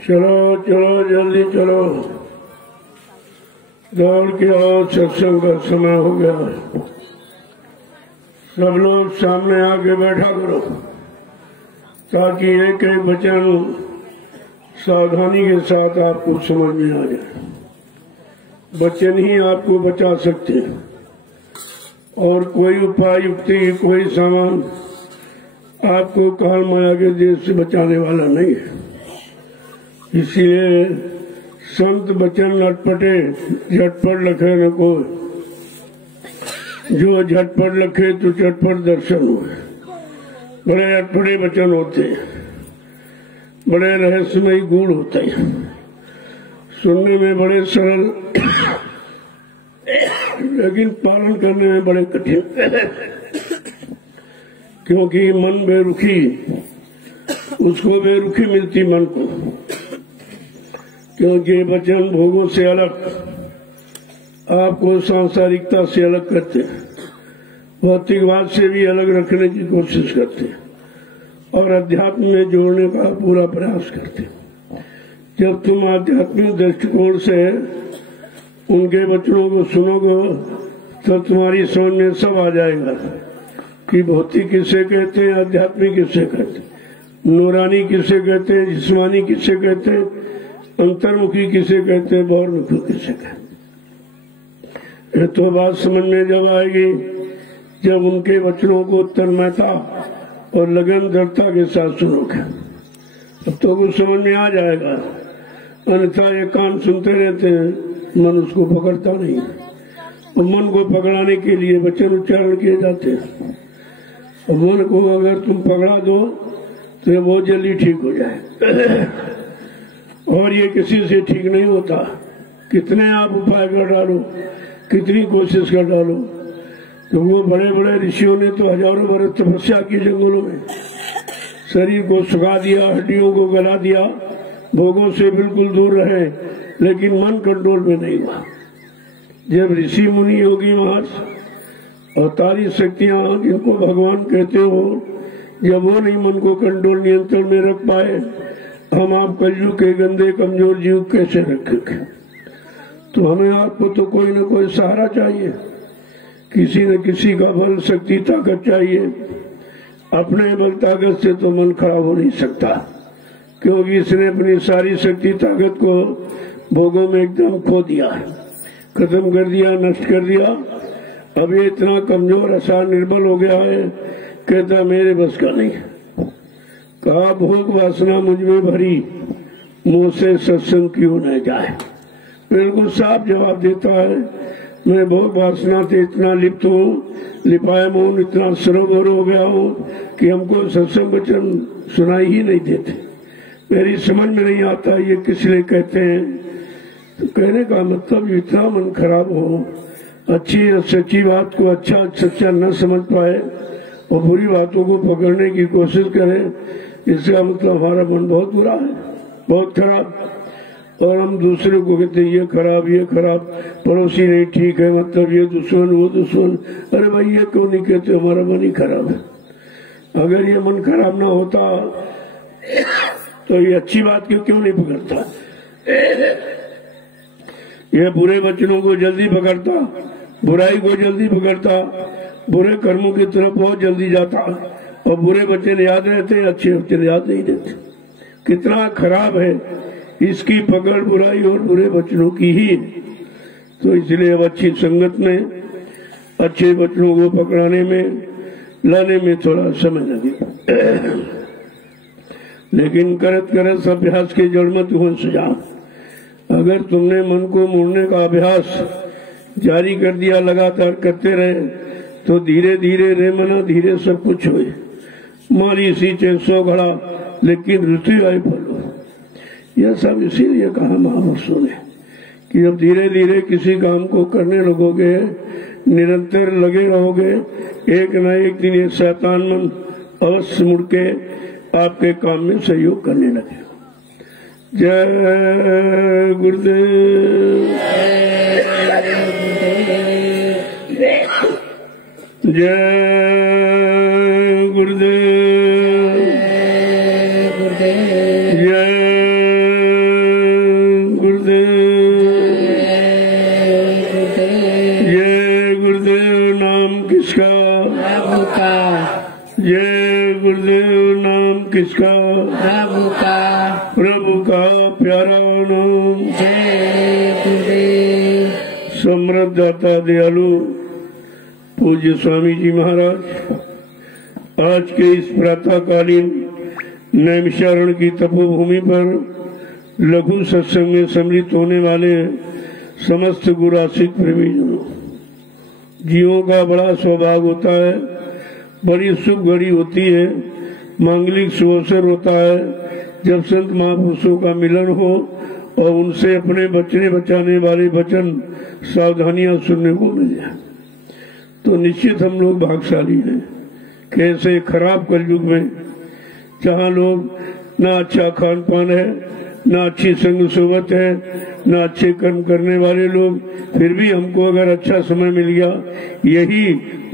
चलो चलो जल्दी चलो, दौड़ के आओ, सत्संग का समय हो गया। सब लोग सामने आके बैठा करो ताकि एक एक वचन सावधानी के साथ आपको समझ में आ जाए। वचन ही आपको बचा सकते हैं और कोई उपाय युक्ति, कोई सामान आपको काल माया के देश से बचाने वाला नहीं है। इसलिए संत वचन लटपटे, झटपट लखे न को, जो झटपट लखे तो झटपट दर्शन हुए। बड़े अटपटे वचन होते हैं, बड़े रहस्यमयी गुण होते हैं, सुनने में बड़े सरल लेकिन पालन करने में बड़े कठिन। क्योंकि मन बेरुखी, उसको बेरुखी मिलती मन को, क्योंकि वचन भोगों से अलग, आपको सांसारिकता से अलग करते हैं, भौतिकवाद से भी अलग रखने की कोशिश करते हैं और अध्यात्म में जोड़ने का पूरा प्रयास करते हैं। जब तुम आध्यात्मिक दृष्टिकोण से उनके वचनों को सुनोगे तो तुम्हारी समझ में सब आ जाएगा कि भौतिक किसे कहते हैं, आध्यात्मिक किसे कहते हैं, नूरानी किसे कहते हैं, जिस्मानी किसे कहते हैं, अंतर्मुखी किसे कहते हैं, बहिर्मुखी किसे कहते हैं। ये तो बात समझ में जब आएगी जब उनके वचनों को तन्मयता और लगन दृढ़ता के साथ सुनोगे, अब तो कुछ समझ में आ जाएगा। अन्यथा ये कान सुनते रहते हैं, मन उसको पकड़ता नहीं है। और मन को पकड़ाने के लिए वचन उच्चारण किए जाते हैं। और मन को अगर तुम पकड़ा दो तो ये बहुत जल्दी ठीक हो जाए और ये किसी से ठीक नहीं होता। कितने आप उपाय कर डालो, कितनी कोशिश कर डालो, तो वो बड़े बड़े ऋषियों ने तो हजारों वर्ष तपस्या की जंगलों में, शरीर को सुखा दिया, हड्डियों को गला दिया, भोगों से बिल्कुल दूर रहे, लेकिन मन कंट्रोल में नहीं हुआ। जब ऋषि मुनि योगी महर्षि अवतारी शक्तियां जिनको भगवान कहते हो, जब वो नहीं मन को कंट्रोल नियंत्रण में रख पाए, हम आप कलयुग के गंदे कमजोर जीव कैसे रखेंगे। तो हमें आपको तो कोई न कोई सहारा चाहिए, किसी न किसी का बल, शक्ति, ताकत चाहिए। अपने बल ताकत से तो मन खराब हो नहीं सकता, क्योंकि इसने अपनी सारी शक्ति ताकत को भोगों में एकदम खो दिया, खत्म कर दिया, नष्ट कर दिया। अब ये इतना कमजोर, असार, निर्बल हो गया है, कहता मेरे बस का नहीं। कहा भोग वासना मुझ में भरी, मुंह से सत्संग क्यों न जाए। बिल्कुल साफ जवाब देता है, मैं भोग वासना से इतना लिप्त हूँ, लिपायम हूँ, इतना सरोवर हो गया हूँ कि हमको सत्संग वचन सुनाई ही नहीं देते। मेरी समझ में नहीं आता ये किस लिए कहते हैं। तो कहने का मतलब इतना मन खराब हो, अच्छी और सच्ची बात को अच्छा सच्चा न समझ पाए और बुरी बातों को पकड़ने की कोशिश करे, इसका मतलब हमारा मन बहुत बुरा है, बहुत खराब। और हम दूसरे को कहते ये खराब, पड़ोसी नहीं ठीक है, मतलब ये दुश्मन वो दुश्मन। अरे भाई ये क्यों नहीं कहते, हमारा मन ही खराब है। अगर ये मन खराब ना होता तो ये अच्छी बात क्यों नहीं पकड़ता। ये बुरे वचनों को जल्दी पकड़ता, बुराई को जल्दी पकड़ता, बुरे कर्मों की तरफ बहुत जल्दी जाता, और बुरे वचन याद रहते, अच्छे वचन याद नहीं रहते। कितना खराब है इसकी पकड़ बुराई और बुरे वचनों की ही। तो इसलिए अब अच्छी संगत में अच्छे वचनों को पकड़ाने में लाने में थोड़ा समय लगे, लेकिन करत अभ्यास के जड़ मत हो सुझाव। अगर तुमने मन को मोड़ने का अभ्यास जारी कर दिया, लगातार करते रहे, तो धीरे धीरे रे मना धीरे सब कुछ होए। मारी सींचे 100 घड़ा, लेकिन रुचि आए फलो। यह सब इसीलिए कहा महापुरुषों ने कि जब धीरे धीरे किसी काम को करने लगोगे, निरंतर लगे रहोगे, एक न एक दिन ये शैतान मन अवश्य मुड़ के आपके काम में सहयोग करने लगेगा। जय गुरुदेव, जय गुरुदेव, जय गुरुदेव, जय गुरुदेव। नाम किसका? प्रभु का। जय गुरुदेव। नाम किसका? प्रभु का। प्रभु का प्यारा नाम। जय गुरुदेव। समृद्ध दाता दयालु पूज्य स्वामी जी महाराज, आज के इस प्रातःकालीन नैमिषारण्य की तपोभूमि पर लघु सत्संग में सम्मिलित होने वाले समस्त गुरासिक प्रेमीजनों, जीवों का बड़ा सौभाग्य होता है, बड़ी शुभ घड़ी होती है, मांगलिक सुअवसर होता है जब संत महापुरुषों का मिलन हो और उनसे अपने बचने बचाने वाले वचन सावधानियां सुनने को मिल जाए। तो निश्चित हम लोग भाग्यशाली हैं। कैसे खराब कलयुग में, जहाँ लोग ना अच्छा खान पान है, ना अच्छी संग सोबत है, ना अच्छे कर्म करने वाले लोग, फिर भी हमको अगर अच्छा समय मिल गया, यही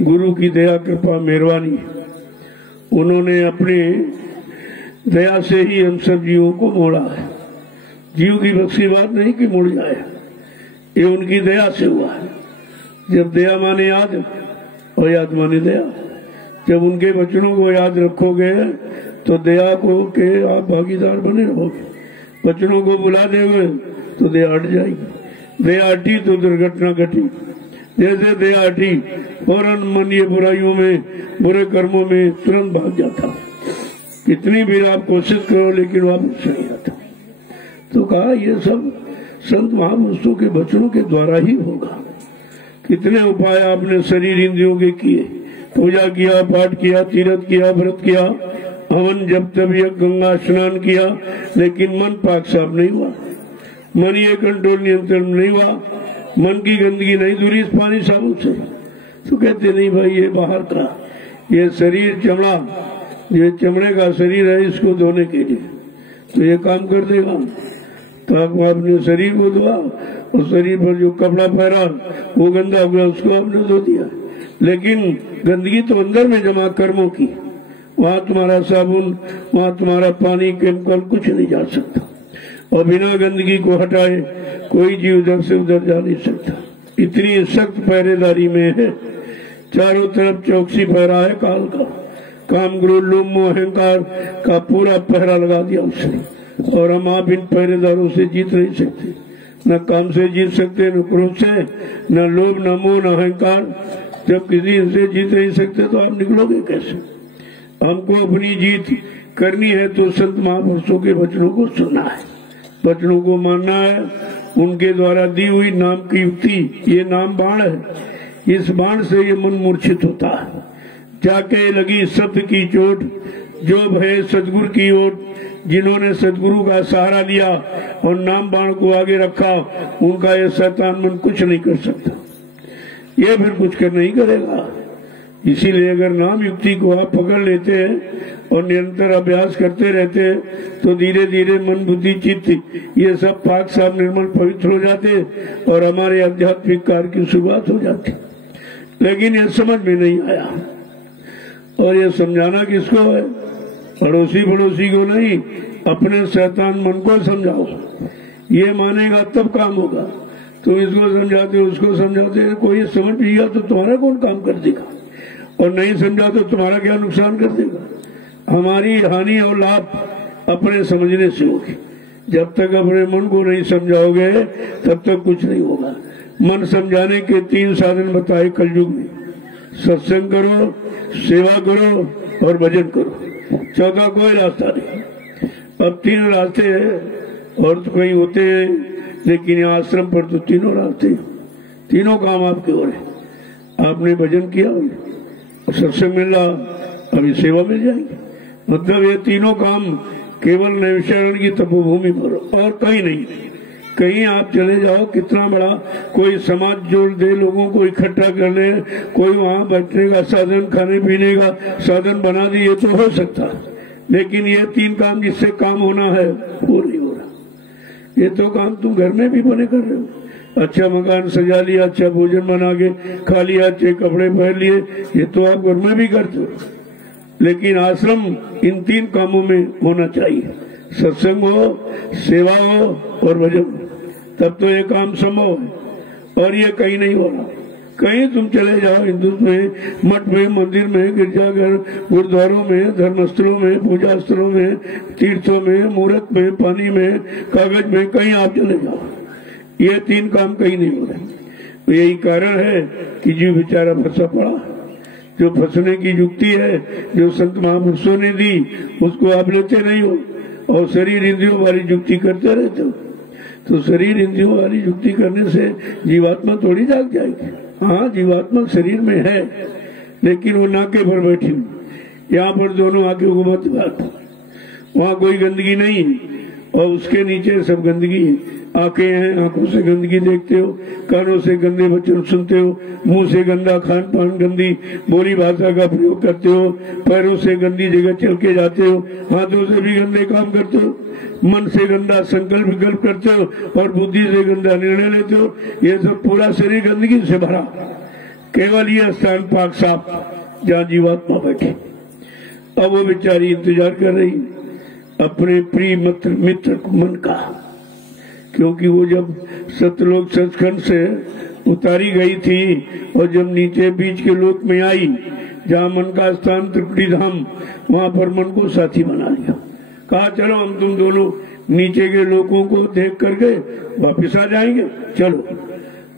गुरु की दया कृपा मेहरबानी। उन्होंने अपनी दया से ही हम सब जीवों को मोड़ा है। जीव की बख्शी बात नहीं कि मुड़ जाए, ये उनकी दया से हुआ है। जब दया माने याद और याद माने दया, जब उनके वचनों को याद रखोगे तो दया को के आप भागीदार बने रहोगे। वचनों को बुला देंगे तो दया हट जाएगी, दया हटी तो दुर्घटना घटी। जैसे दया हटी फौरन मन ये बुराइयों में, बुरे कर्मों में तुरंत भाग जाता। कितनी भी आप कोशिश करो लेकिन वापस नहीं आता। तो कहा ये सब संत महापुरुषों के वचनों के द्वारा ही होगा। कितने उपाय आपने शरीर इंद्रियों के किए, पूजा किया, पाठ किया, तीर्थ किया, व्रत किया, हवन जब तब यह गंगा स्नान किया, लेकिन मन पाक साफ नहीं हुआ, मन ये कंट्रोल नियंत्रण नहीं हुआ, मन की गंदगी नहीं दूरी इस पानी साबुन से। तो कहते नहीं भाई ये बाहर का, ये शरीर चमड़ा, ये चमड़े का शरीर है, इसको धोने के लिए तो ये काम कर देगा। तो आपको अपने शरीर को धोआ और शरीर पर जो कपड़ा पहना वो गंदा हो गया, उसको आपने धो दिया। लेकिन गंदगी तो अंदर में जमा कर्मों की, वहां तुम्हारा साबुन, वहां तुम्हारा पानी, केमिकल कुछ नहीं जा सकता। और बिना गंदगी को हटाए कोई जीव इधर से उधर जा नहीं सकता। इतनी सख्त पहरेदारी में है, चारों तरफ चौकसी पहरा है काल का। काम, क्रोध, लोभ, मोह, अहंकार का पूरा पहरा लगा दिया उसने। और हम आप इन पहरेदारों से जीत नहीं सकते, न काम से जीत सकते, न क्रोध से, न लोभ, न मोह, न अहंकार। जब किसी से जीत नहीं सकते तो आप निकलोगे कैसे? हमको अपनी जीत करनी है तो संत महापुरुषों के वचनों को सुनना है, वचनों को मानना है। उनके द्वारा दी हुई नाम की युक्ति, ये नाम बाण है, इस बाण से ये मन मूर्छित होता है। जाके लगी सत्य की चोट, जो भय सदगुरु की ओर। जिन्होंने सदगुरु का सहारा लिया और नाम बाण को आगे रखा, उनका ये शैतान मन कुछ नहीं कर सकता, ये फिर कुछ कर नहीं करेगा। इसीलिए अगर नाम युक्ति को आप पकड़ लेते हैं और निरंतर अभ्यास करते रहते हैं, तो धीरे धीरे मन बुद्धि चित्त ये सब पाक साफ निर्मल पवित्र हो जाते और हमारे आध्यात्मिक कार्य की शुरुआत हो जाती। लेकिन ये समझ में नहीं आया, और ये समझाना किसको है? पड़ोसी को नहीं, अपने शैतान मन को समझाओ। ये मानेगा तब काम होगा। तुम इसको समझाते हो, उसको समझाते हो, कोई समझ भी गया तो तुम्हारा कौन काम कर देगा, और नहीं समझा तो तुम्हारा क्या नुकसान कर देगा। हमारी हानि और लाभ अपने समझने से होगी। जब तक अपने मन को नहीं समझाओगे तब तक कुछ नहीं होगा। मन समझाने के 3 साधन बताए कलयुग में, सत्संग करो, सेवा करो और भजन करो, चौथा कोई रास्ता नहीं। अब 3 रास्ते हैं, और तो कहीं होते हैं, लेकिन यहाँ आश्रम पर तो 3 रास्ते, 3 काम आपके हो रहे। आपने भजन किया, सत्संग मिला, अभी सेवा मिल जाएगी। मतलब ये 3 काम केवल नैमिषारण्य की तपोभूमि पर, और कहीं नहीं। कहीं आप चले जाओ, कितना बड़ा कोई समाज जोड़ दे, लोगों को इकट्ठा कर ले, कोई वहाँ बैठने का साधन, खाने पीने का साधन बना दिए तो हो सकता, लेकिन ये 3 काम जिससे काम होना है वो नहीं हो रहा। ये तो काम तुम घर में भी बने कर रहे हो। अच्छा मकान सजा लिया, अच्छा भोजन बना के खा लिया, अच्छे कपड़े पहन लिए, ये तो आप घर में भी करते हो। लेकिन आश्रम इन 3 कामों में होना चाहिए, सत्संग हो, सेवा हो और भजन, तब तो ये काम संभव है। और ये कहीं नहीं हो रहा। कहीं तुम चले जाओ, हिंदुत्व में, मठ में, मंदिर में, गिरजाघर, गुरुद्वारों में, धर्मस्थलों में, पूजा स्थलों में, तीर्थों में, मूर्त में, पानी में, कागज में, कहीं आप चले जाओ, ये 3 काम कहीं नहीं हो रहे। यही कारण है कि जीव बेचारा फंसा पड़ा। जो फंसने की युक्ति है, जो संत महापुरुषों ने दी, उसको आप लेते नहीं हो, और शरीर इंद्रियों वाली युक्ति करते रहते हो। तो शरीर इंद्रियों वाली युक्ति करने से जीवात्मा थोड़ी जाग जाएगी। हाँ, जीवात्मा शरीर में है, लेकिन वो नाके पर बैठी हुई। यहाँ पर दोनों आंखें को मत बांटो, वहाँ कोई गंदगी नहीं है, और उसके नीचे सब गंदगी है। आंखें हैं, आंखों से गंदगी देखते हो, कानों से गंदे वचन सुनते हो, मुंह से गंदा खान पान, गंदी बोली भाषा का प्रयोग करते हो, पैरों से गंदी जगह चल के जाते हो, हाथों से भी गंदे काम करते हो, मन से गंदा संकल्प विकल्प करते हो, और बुद्धि से गंदा निर्णय लेते हो। ये सब पूरा शरीर गंदगी से भरा। केवल ये स्थान पाक साफ जहाँ जीवात्मा बैठी। अब वो बेचारी इंतजार कर रही अपने प्रिय मित्र मन का, क्योंकि वो जब सतलोक सचखंड से उतारी गई थी और जब नीचे बीच के लोक में आई, जहाँ मन का स्थान त्रिकुटी धाम, वहाँ पर मन को साथी बना लिया। कहा चलो हम तुम दोनों नीचे के लोगों को देख करके वापिस आ जाएंगे, चलो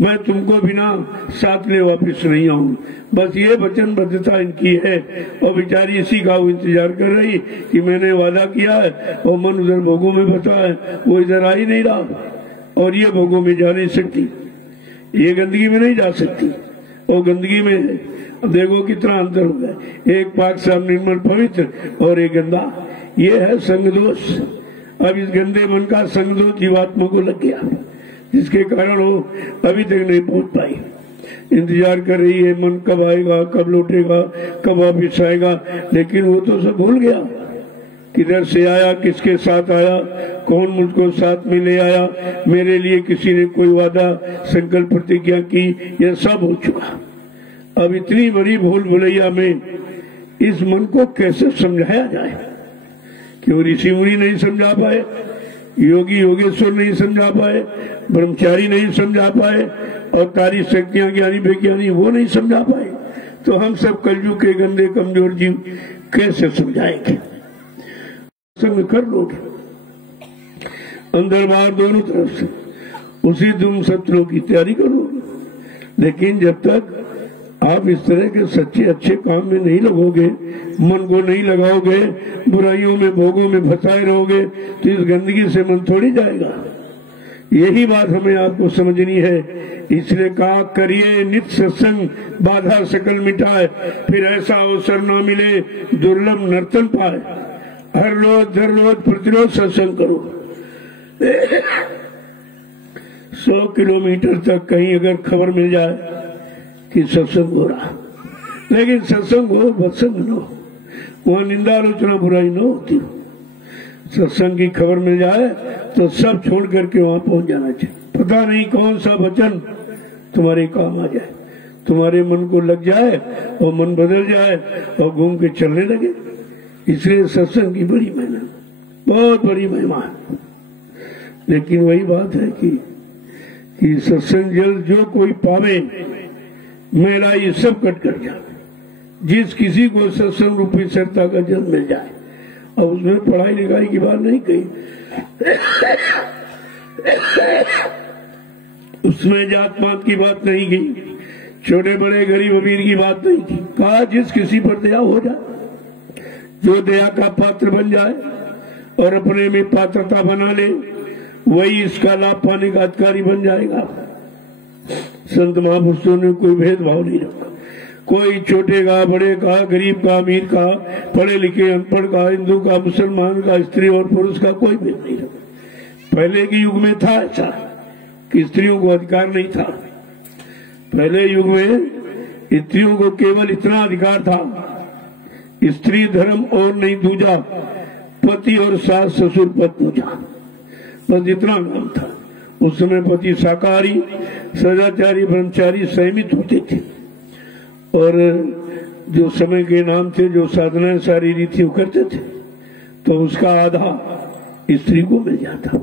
मैं तुमको बिना साथ ले वापिस नहीं आऊंगी। बस ये वचनबद्धता इनकी है। और बेचारी इसी का वो इंतजार कर रही कि मैंने वादा किया है, और मन उधर भोगों में फंसा है, वो इधर आ ही नहीं रहा, और ये भोगों में जा नहीं सकती, ये गंदगी में नहीं जा सकती, और गंदगी में है। अब देखो कितना अंतर हो गया, एक पाक साफ निर्मल पवित्र और एक गंदा। ये है संग दोष। अब इस गंदे मन का संग दोष जीवात्मा को लग गया, जिसके कारण वो अभी तक नहीं पहुंच पाई। इंतजार कर रही है, मन कब आएगा, कब लौटेगा, कब वापिस आएगा, लेकिन वो तो सब भूल गया। किधर से आया, किसके साथ आया, कौन मुझको साथ में ले आया, मेरे लिए किसी ने कोई वादा संकल्प प्रतिज्ञा की, यह सब हो चुका। अब इतनी बड़ी भूल भुलैया में इस मन को कैसे समझाया जाए? क्यों ऋषि मुनि नहीं समझा पाए, योगी योगेश्वर नहीं समझा पाए, ब्रह्मचारी नहीं समझा पाए, और तारी शक्तियां ज्ञानी विज्ञानी वो नहीं समझा पाए, तो हम सब कलयुग के गंदे कमजोर जीव कैसे समझाएंगे? संग कर लोगे अंदर बाहर दोनों तरफ से, उसी तुम सत्रों की तैयारी करोगे। लेकिन जब तक आप इस तरह के सच्चे अच्छे काम में नहीं लगोगे, मन को नहीं लगाओगे, बुराइयों में भोगों में फंसाए रहोगे, तो इस गंदगी से मन थोड़ी जाएगा। यही बात हमें आपको समझनी है। इसलिए कहा करिए नित्य सत्संग, बाधा सकल मिटाए, फिर ऐसा अवसर न मिले दुर्लभ नर्तन पाए। हर रोज प्रतिरोध सत्संग करो। 100 किलोमीटर तक कहीं अगर खबर मिल जाए कि सत्संग हो रहा, लेकिन सत्संग हो सत्संग न हो, वहाँ निंदा आलोचना बुराई न होती हो। सत्संग की खबर मिल जाए तो सब छोड़ करके वहां पहुंच जाना चाहिए। पता नहीं कौन सा वचन तुम्हारे काम आ जाए, तुम्हारे मन को लग जाए और मन बदल जाए और घूम के चलने लगे। इसलिए सत्संग की बड़ी महिमा, बहुत बड़ी महिमा है। लेकिन वही बात है कि सत्संग जल जो कोई पावे, मैलाई सब कट कर जाए। जिस किसी को सत्संग रूपी सत्ता का जल मिल जाए, अब उसमें पढ़ाई लिखाई की बात नहीं कही, उसमें जात पात की बात नहीं की, छोटे बड़े गरीब अमीर की बात नहीं की। कहा जिस किसी पर दया हो जाए, जो दया का पात्र बन जाए और अपने में पात्रता बना ले, वही इसका लाभ पाने का अधिकारी बन जाएगा। संत महापुरुषों ने कोई भेदभाव नहीं रखा। कोई छोटे का, बड़े का, गरीब का, अमीर का, पढ़े लिखे अनपढ़ का, हिंदू का, मुसलमान का, स्त्री और पुरुष का कोई भेद नहीं रखा। पहले के युग में था ऐसा कि स्त्रियों को अधिकार नहीं था। पहले युग में स्त्रियों को केवल इतना अधिकार था, स्त्री धर्म और नहीं दूजा, पति और सास ससुर पद पूजा, बस इतना काम था। उस समय पति शाकाहारी, सदाचारी, ब्रह्मचारी सहमित होते थे और जो समय के नाम थे, जो साधनाएं सारी रीति वो करते थे, तो उसका आधा स्त्री को मिल जाता।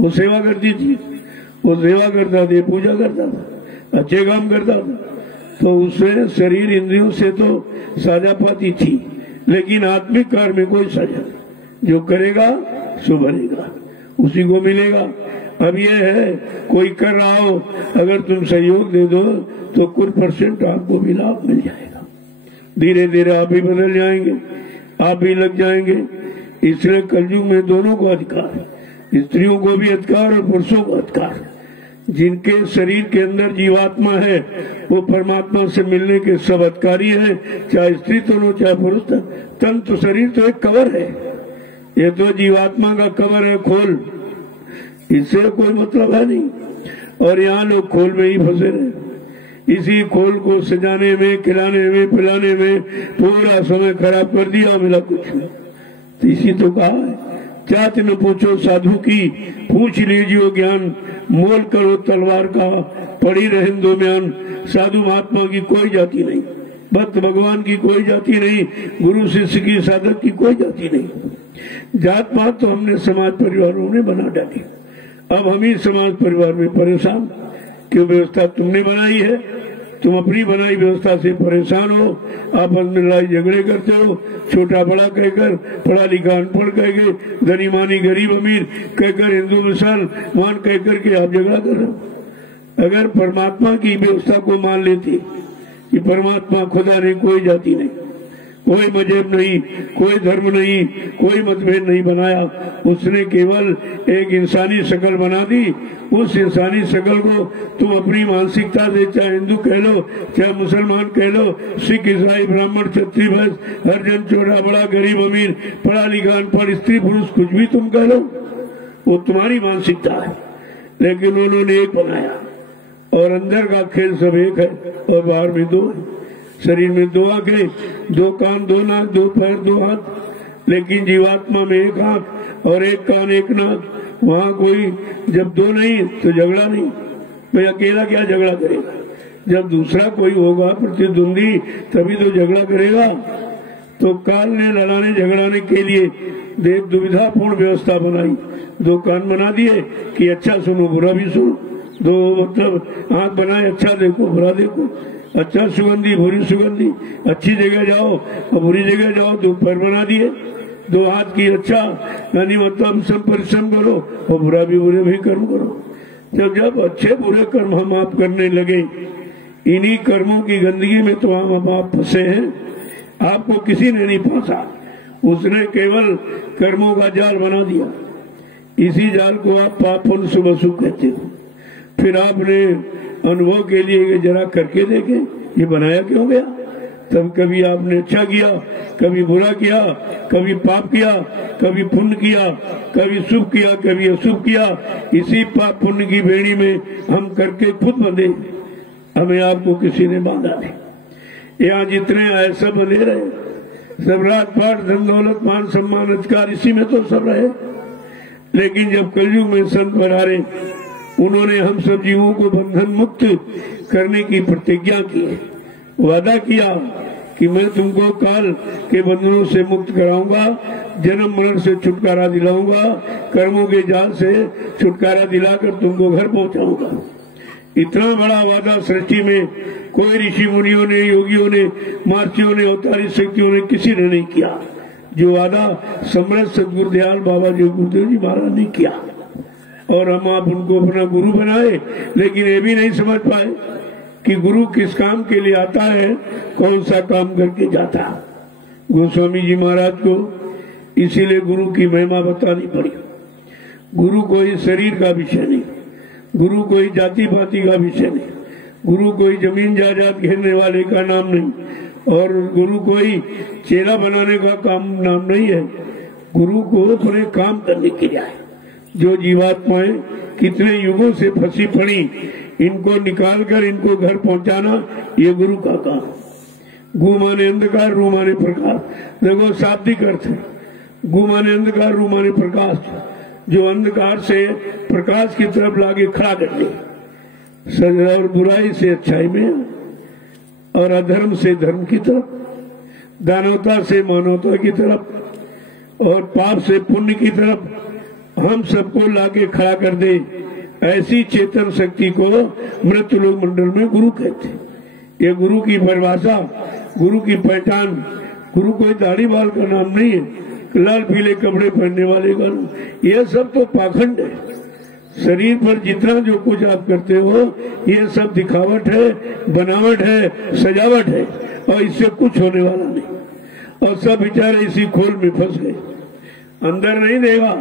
वो सेवा करती थी, वो सेवा करता था, पूजा करता था, अच्छे काम करता था, तो उसमें शरीर इंद्रियों से तो साझा पाती थी, लेकिन आत्मिक कार्य में कोई साझा नहीं। जो करेगा सो भरेगा, उसी को मिलेगा। अब यह है कोई कर रहा हो, अगर तुम सहयोग दे दो तो कुछ % आपको भी लाभ मिल जाएगा। धीरे धीरे आप भी बदल जाएंगे, आप भी लग जाएंगे। इसलिए कलयुग में दोनों को अधिकार है, स्त्रियों को भी अधिकार और पुरुषों को अधिकार। जिनके शरीर के अंदर जीवात्मा है वो परमात्मा से मिलने के सब अधिकारी है, चाहे स्त्री तो हो चाहे पुरुष। तन तो शरीर तो एक कवर है, ये तो जीवात्मा का कवर है, खोल, इससे कोई मतलब है नहीं। और यहाँ लोग खोल में ही फंसे रहे। इसी खोल को सजाने में, खिलाने में, पिलाने में पूरा समय खराब कर दिया, मिला कुछ नहीं। तो इसी तो कहा है, जात न पूछो साधु की, पूछ लीजिए ज्ञान, मोल करो तलवार का, पड़ी रहें दो म्यान। साधु महात्मा की कोई जाति नहीं, भक्त भगवान की कोई जाति नहीं, गुरु शिष्य की, साधक की कोई जाति नहीं। जात पात तो हमने समाज परिवारों ने बना डाली। अब हम ही समाज परिवार में परेशान, क्यों व्यवस्था तुमने बनाई है, तुम अपनी बनाई व्यवस्था से परेशान हो, आपस में लड़ाई झगड़े करते हो, छोटा बड़ा कहकर, पढ़ा लिखा अनपढ़ कहकर, धनी मानी गरीब अमीर कहकर, हिंदू मुसलमान कहकर के आप झगड़ा कर रहे हो। अगर परमात्मा की व्यवस्था को मान लेते कि परमात्मा खुदा नहीं, कोई जाति नहीं, कोई मजहब नहीं, कोई धर्म नहीं, कोई मतभेद नहीं बनाया, उसने केवल एक इंसानी शक्ल बना दी। उस इंसानी शक्ल को तुम अपनी मानसिकता से, चाहे हिंदू कह लो, चाहे मुसलमान कह लो, सिख, ईसाई, ब्राह्मण, क्षत्रिय, वैश्य, हरिजन, छोटा बड़ा, गरीब अमीर, पढ़ा लिखा अनपढ़, स्त्री पुरुष, कुछ भी तुम कह लो, वो तुम्हारी मानसिकता है। लेकिन उन्होंने एक बनाया और अंदर का खेल सब एक है और बाहर में दो है। शरीर में 2 आंखें, 2 कान, 2 नाक, 2 पैर, 2 हाथ, लेकिन जीवात्मा में 1 आंख और 1 कान, 1 नाक। वहाँ कोई जब 2 नहीं तो झगड़ा नहीं, भाई अकेला क्या झगड़ा करेगा। जब दूसरा कोई होगा प्रतिद्वंदी तभी तो झगड़ा करेगा। तो काल ने लड़ाने झगड़ाने के लिए देव दुविधापूर्ण व्यवस्था बनाई। 2 कान बना दिए कि अच्छा सुनो बुरा भी सुनो, 2 मतलब आंख बनाए, अच्छा देखो बुरा देखो, अच्छा सुगंधी बुरी सुगंधी, अच्छी जगह जाओ और बुरी जगह जाओ। 2 पैर बना दिए, 2 हाथ की, अच्छा यानी मतलब सब परिश्रम करो और बुरा भी बुरे भी कर्म करो। जब अच्छे बुरे कर्म हम आप करने लगे, इन्हीं कर्मों की गंदगी में तो हम आप फंसे हैं। आपको किसी ने नहीं फंसा, उसने केवल कर्मों का जाल बना दिया। इसी जाल को आप पाप पुण्य शुभ अशुभ कहते हो। फिर आपने अनुभव के लिए जरा करके देखे ये बनाया क्यों गया। तब कभी आपने अच्छा किया, कभी बुरा किया, कभी पाप किया, कभी पुण्य किया, कभी शुभ किया, कभी अशुभ किया। इसी पाप पुण्य की बेड़ी में हम करके खुद बंधे, हमें आपको किसी ने बांधा नहीं। यहाँ जितने आए सब बंधे रहे, सब रात पाठ धन दौलत मान सम्मान अधिकार इसी में तो सब रहे। लेकिन जब कलयुग में संत पधारे, उन्होंने हम सब जीवों को बंधन मुक्त करने की प्रतिज्ञा की, वादा किया कि मैं तुमको काल के बंधनों से मुक्त कराऊंगा, जन्म मरण से छुटकारा दिलाऊंगा, कर्मों के जाल से छुटकारा दिलाकर तुमको घर पहुंचाऊंगा। इतना बड़ा वादा सृष्टि में कोई ऋषि मुनियों ने, योगियों ने, महर्षियों ने, अवतारी शक्तियों ने किसी ने नहीं किया। जो वादा सम्राट सदगुरुदयाल बाबा जी गुरुदेव जी महाराज ने किया, और हम आप उनको अपना गुरु बनाए, लेकिन ये भी नहीं समझ पाए कि गुरु किस काम के लिए आता है, कौन सा काम करके जाता। गोस्वामी जी महाराज को इसीलिए गुरु की महिमा बतानी पड़ी। गुरु कोई शरीर का विषय नहीं, गुरु कोई जाति पाति का विषय नहीं, गुरु कोई जमीन जायदाद घेरने वाले का नाम नहीं, और गुरु कोई चेला बनाने का काम नाम नहीं है। गुरु को अपने काम करने के लिए आए। जो जीवात्माएं कितने युगों से फंसी पड़ी, इनको निकालकर इनको घर पहुंचाना ये गुरु का काम। गु माने अंधकार, रू माने प्रकाश। देखो शाब्दिक अर्थ है, गु माने अंधकार, रू माने प्रकाश। जो अंधकार से प्रकाश की तरफ लाके खड़ा कर दे, सजा और बुराई से अच्छाई में, और अधर्म से धर्म की तरफ, दानवता से मानवता की तरफ, और पाप से पुण्य की तरफ हम सबको लाके खड़ा कर दे। ऐसी चेतन शक्ति को मृत्युलोक मंडल में गुरु कहते हैं। ये गुरु की परिभाषा, गुरु की पहचान। गुरु कोई दाढ़ी बाल का नाम नहीं है, लाल पीले कपड़े पहनने वाले का नाम। यह सब तो पाखंड है। शरीर पर जितना जो कुछ आप करते हो, ये सब दिखावट है, बनावट है, सजावट है, और इससे कुछ होने वाला नहीं। और सब बेचारे इसी खोल में फंस गए। अंदर नहीं देगा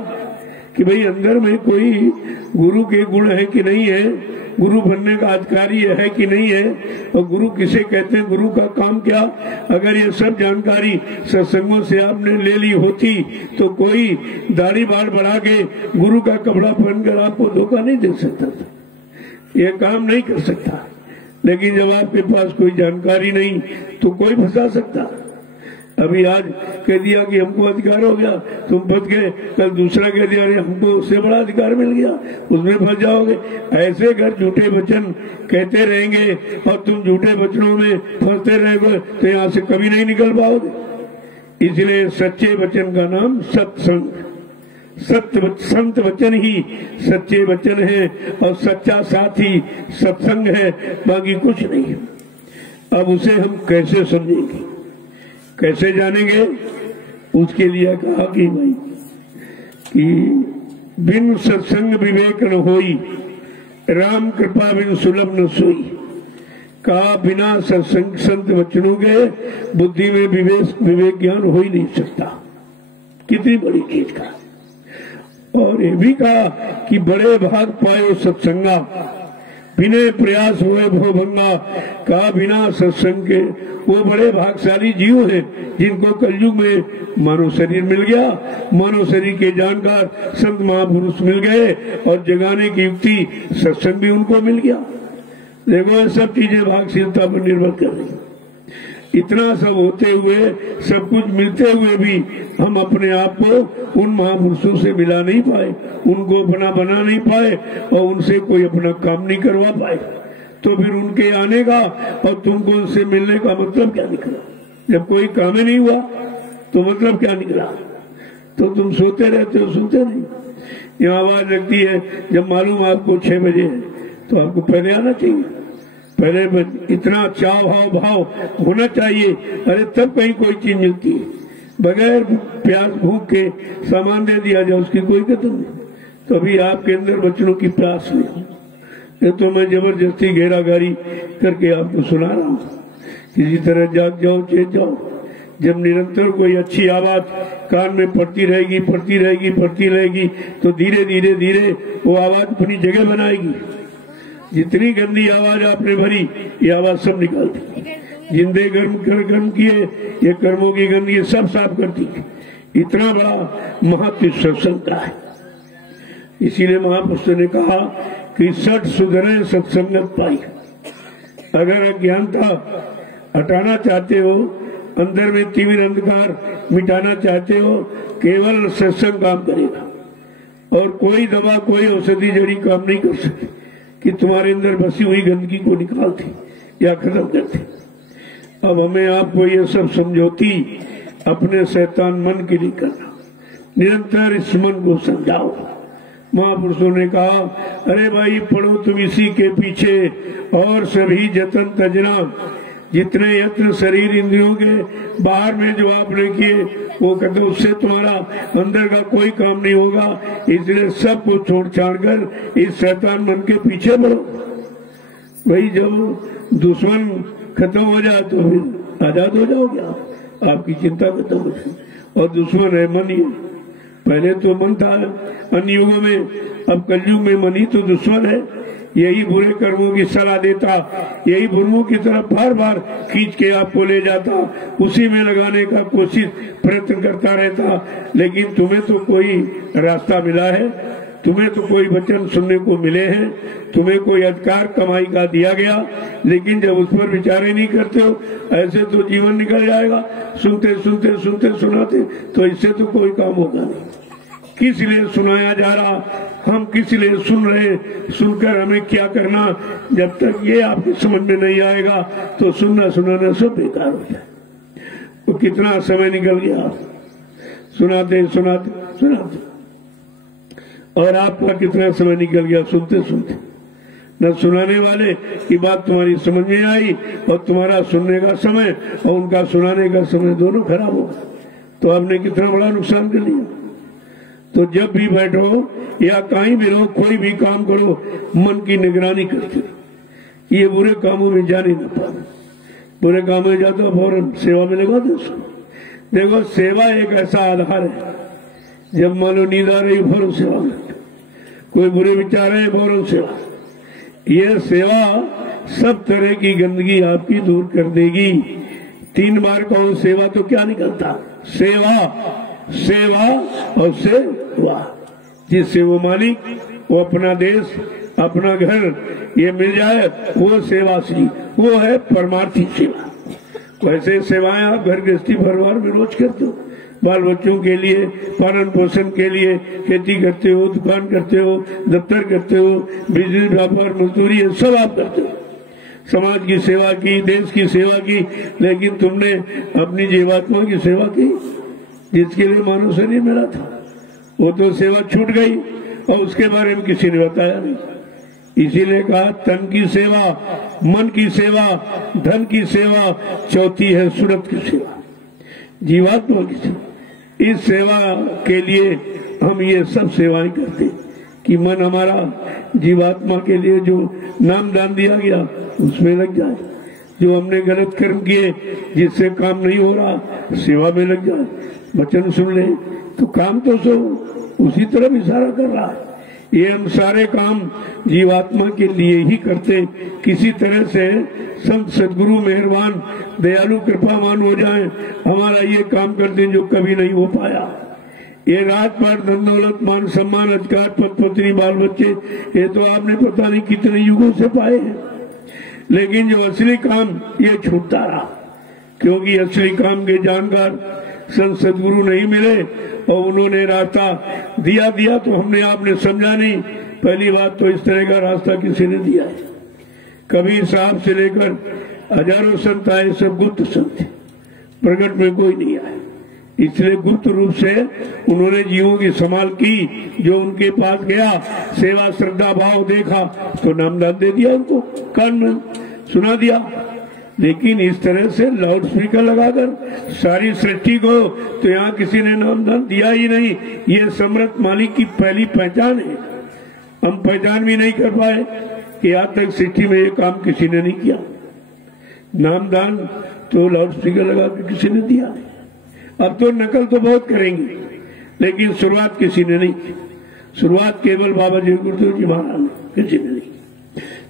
कि भाई अंदर में कोई गुरु के गुण है कि नहीं है, गुरु बनने का अधिकारी है कि नहीं है, और गुरु किसे कहते हैं, गुरु का काम क्या। अगर ये सब जानकारी सत्संगों से आपने ले ली होती तो कोई दाढ़ी बाल बढ़ा के गुरु का कपड़ा पहनकर आपको धोखा नहीं दे सकता था, ये काम नहीं कर सकता। लेकिन जब आपके पास कोई जानकारी नहीं तो कोई फंसा सकता। अभी आज कह दिया कि हमको अधिकार हो गया, तुम फंस गए, कल दूसरा कह दिया अरे हमको उससे बड़ा अधिकार मिल गया, उसमें फंस जाओगे। ऐसे अगर झूठे वचन कहते रहेंगे और तुम झूठे वचनों में फंसते रहोगे तो यहाँ से कभी नहीं निकल पाओगे। इसलिए सच्चे वचन का नाम सत्संग, सत्य संत वचन ही सच्चे वचन है, और सच्चा साथी सत्संग है, बाकी कुछ नहीं है। अब उसे हम कैसे समझेंगे, कैसे जानेंगे? उसके लिए कहा कि भाई कि बिन सत्संग विवेक न होई, राम कृपा बिन सुलभ न सोई। कहा बिना सत्संग संत वचनों के बुद्धि में विवेक ज्ञान हो ही नहीं सकता। कितनी बड़ी चीज का। और ये भी कहा कि बड़े भाग पायो सत्संगा, बिना प्रयास हुए भवभंगा। कहा बिना सत्संग के वो बड़े भागशाली जीव हैं जिनको कलयुग में मानव शरीर मिल गया, मानव शरीर के जानकार संत महापुरुष मिल गए, और जगाने की युक्ति सत्संग भी उनको मिल गया। देखो ये सब चीजें भागशीलता पर निर्भर कर रही। इतना सब होते हुए, सब कुछ मिलते हुए भी हम अपने आप को उन महापुरुषों से मिला नहीं पाए, उनको अपना बना नहीं पाए, और उनसे कोई अपना काम नहीं करवा पाए। तो फिर उनके आने का और तुमको उनसे मिलने का मतलब क्या निकला? जब कोई काम ही नहीं हुआ तो मतलब क्या निकला? तो तुम सोते रहते हो, सुनते नहीं। यहाँ आवाज लगती है, जब मालूम आपको 6 बजे है तो आपको पहले आना चाहिए, पहले इतना चाव भाव होना चाहिए। अरे तब कहीं कोई चीज मिलती है। बगैर प्यास भूख के सामान दे दिया जाए उसकी कोई कदर नहीं। तो अभी आपके अंदर बच्चों की प्यास नहीं। ये तो मैं जबरदस्ती घेराघारी करके आपको सुना रहा हूँ। किसी तरह जाग जाओ, चेत जाओ। जब निरंतर कोई अच्छी आवाज कान में पड़ती रहेगी तो धीरे धीरे धीरे वो आवाज अपनी जगह बनाएगी। जितनी गंदी आवाज आपने भरी ये आवाज सब निकालती। जिंदे कर्म किए ये कर्मों की गंदगी सब साफ करती। इतना बड़ा महत्व सत्संग का है। इसीलिए महापुरुषों ने कहा कि सठ सुधरे सत्संगत पाई। अगर अज्ञानता हटाना चाहते हो, अंदर में तीव्र अंधकार मिटाना चाहते हो, केवल सत्संग काम करेगा और कोई दवा कोई औषधि जड़ी काम नहीं कर सकती कि तुम्हारे अंदर बसी हुई गंदगी को निकालती या खत्म करती। अब हमें आपको ये सब समझौती अपने शैतान मन के लिए करना। निरंतर इस मन को समझाओ। महापुरुषों ने कहा, अरे भाई पढ़ो तुम इसी के पीछे और सभी जतन तजना। जितने यत्न शरीर इंद्रियों के बाहर में जो आपने किए वो कहते उससे तुम्हारा अंदर का कोई काम नहीं होगा। इसलिए सब कुछ छोड़ छाड़ कर इस शैतान मन के पीछे बढ़ो। वही जब दुश्मन खत्म हो जाए तो फिर आजाद हो जाओगे आप। आपकी चिंता खत्म हो जाएगी। और दुश्मन है मन ही। पहले तो मन था अन्य युगों में, अब कलयुग में मन ही तो दुश्मन है। यही बुरे कर्मों की सलाह देता, यही बुरमों की तरफ बार बार खींच के आपको ले जाता, उसी में लगाने का कोशिश प्रयत्न करता रहता। लेकिन तुम्हें तो कोई रास्ता मिला है, तुम्हें तो कोई वचन सुनने को मिले हैं, तुम्हें कोई अधिकार कमाई का दिया गया। लेकिन जब उस पर विचार ही नहीं करते हो, ऐसे तो जीवन निकल जाएगा। सुनते सुनते सुनते सुनाते तो इससे तो कोई काम होगा नहीं। किस लिए सुनाया जा रहा, हम किस लिए सुन रहे, सुनकर हमें क्या करना, जब तक ये आपकी समझ में नहीं आएगा तो सुनना सुनाना सब बेकार हो जाए। तो कितना समय निकल गया सुनाते सुनाते सुनाते, और आपका कितना समय निकल गया सुनते सुनते। न सुनाने वाले की बात तुम्हारी समझ में आई और तुम्हारा सुनने का समय और उनका सुनाने का समय दोनों खराब होगा। तो आपने कितना बड़ा नुकसान कर लिया। तो जब भी बैठो या कहीं भी रहो, कोई भी काम करो, मन की निगरानी करते रहो। ये बुरे कामों में जाने न पाए। बुरे कामों में जाते हो फौरन सेवा में लगा दो उसको। देखो सेवा एक ऐसा आधार है, जब मान लो नींद आ रही फौरन सेवा में, कोई बुरे विचार है फौरन सेवा। ये सेवा सब तरह की गंदगी आपकी दूर कर देगी। 3 बार कहो सेवा तो क्या निकलता, सेवा सेवा और सेवा। जिससे वो मालिक, वो अपना देश, अपना घर ये मिल जाए, वो सेवा सी, वो है परमार्थी सेवा। वैसे सेवाएं आप घर गृहस्थी परिवार में रोज करते हो, बाल बच्चों के लिए, पालन पोषण के लिए, खेती करते हो, दुकान करते हो, दफ्तर करते हो, बिजनेस व्यापार मजदूरी है, सब आप करते हो। समाज की सेवा की, देश की सेवा की, लेकिन तुमने अपनी जीवात्मा की सेवा की जिसके लिए मानव शरीर मिला था। वो तो सेवा छूट गई और उसके बारे में किसी ने बताया नहीं। इसीलिए कहा तन की सेवा, मन की सेवा, धन की सेवा, चौथी है सूरत की सेवा, जीवात्मा की सेवा। इस सेवा के लिए हम ये सब सेवाएं करते हैं कि मन हमारा जीवात्मा के लिए जो नाम दान दिया गया उसमें लग जाए। जो हमने गलत कर्म किए जिससे काम नहीं हो रहा, सेवा में लग जाए। वचन सुन ले तो काम तो सो उसी तरफ इशारा कर रहा है। ये हम सारे काम जीवात्मा के लिए ही करते। किसी तरह से संत सदगुरु मेहरबान दयालु कृपावान हो जाएं, हमारा ये काम कर दें जो कभी नहीं हो पाया। ये रात पाट धन दौलत मान सम्मान अधिकार पद पत्नी बाल बच्चे, ये तो आपने पता नहीं कितने युगों से पाए हैं। लेकिन जो असली काम ये छूटता रहा, क्योंकि असली काम के जानकार संत सदगुरु नहीं मिले और उन्होंने रास्ता दिया तो हमने आपने समझा नहीं। पहली बात तो इस तरह का रास्ता किसी ने दिया है। कबीर साहब से लेकर हजारों संत आए, सब गुप्त संत थे, प्रकट में कोई नहीं आए। इसलिए गुप्त रूप से उन्होंने जीवों की संभाल की। जो उनके पास गया, सेवा श्रद्धा भाव देखा तो नामदान दे दिया, उनको कान में सुना दिया। लेकिन इस तरह से लाउड स्पीकर लगाकर सारी सृष्टि को तो यहाँ किसी ने नामदान दिया ही नहीं। ये समर्थ मालिक की पहली पहचान है। हम पहचान भी नहीं कर पाए कि आज तक सृष्टि में ये काम किसी ने नहीं किया। नामदान तो लाउड स्पीकर लगा के किसी ने दिया। अब तो नकल तो बहुत करेंगे, लेकिन शुरुआत किसी ने नहीं की। शुरुआत केवल बाबा जी गुरुदेव जी महाराज ने, किसी ने नहीं।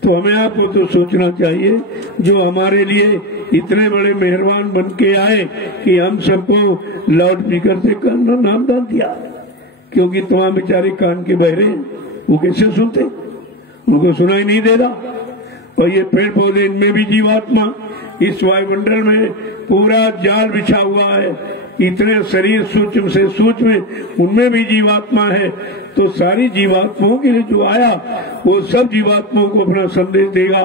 तो हमें आपको तो सोचना चाहिए, जो हमारे लिए इतने बड़े मेहरबान बन के आए कि हम सबको लाउड स्पीकर से नामदान दिया, क्योंकि तमाम बेचारे कान के बहरे हैं, वो कैसे सुनते, उनको सुनाई नहीं दे रहा। और ये पेड़ पौधे, इनमें भी जीवात्मा, इस वायुमंडल में पूरा जाल बिछा हुआ है, इतने शरीर सूक्ष्म से सूक्ष्म, उनमें भी जीवात्मा है। तो सारी जीवात्माओं के लिए जो आया, वो सब जीवात्माओं को अपना संदेश देगा।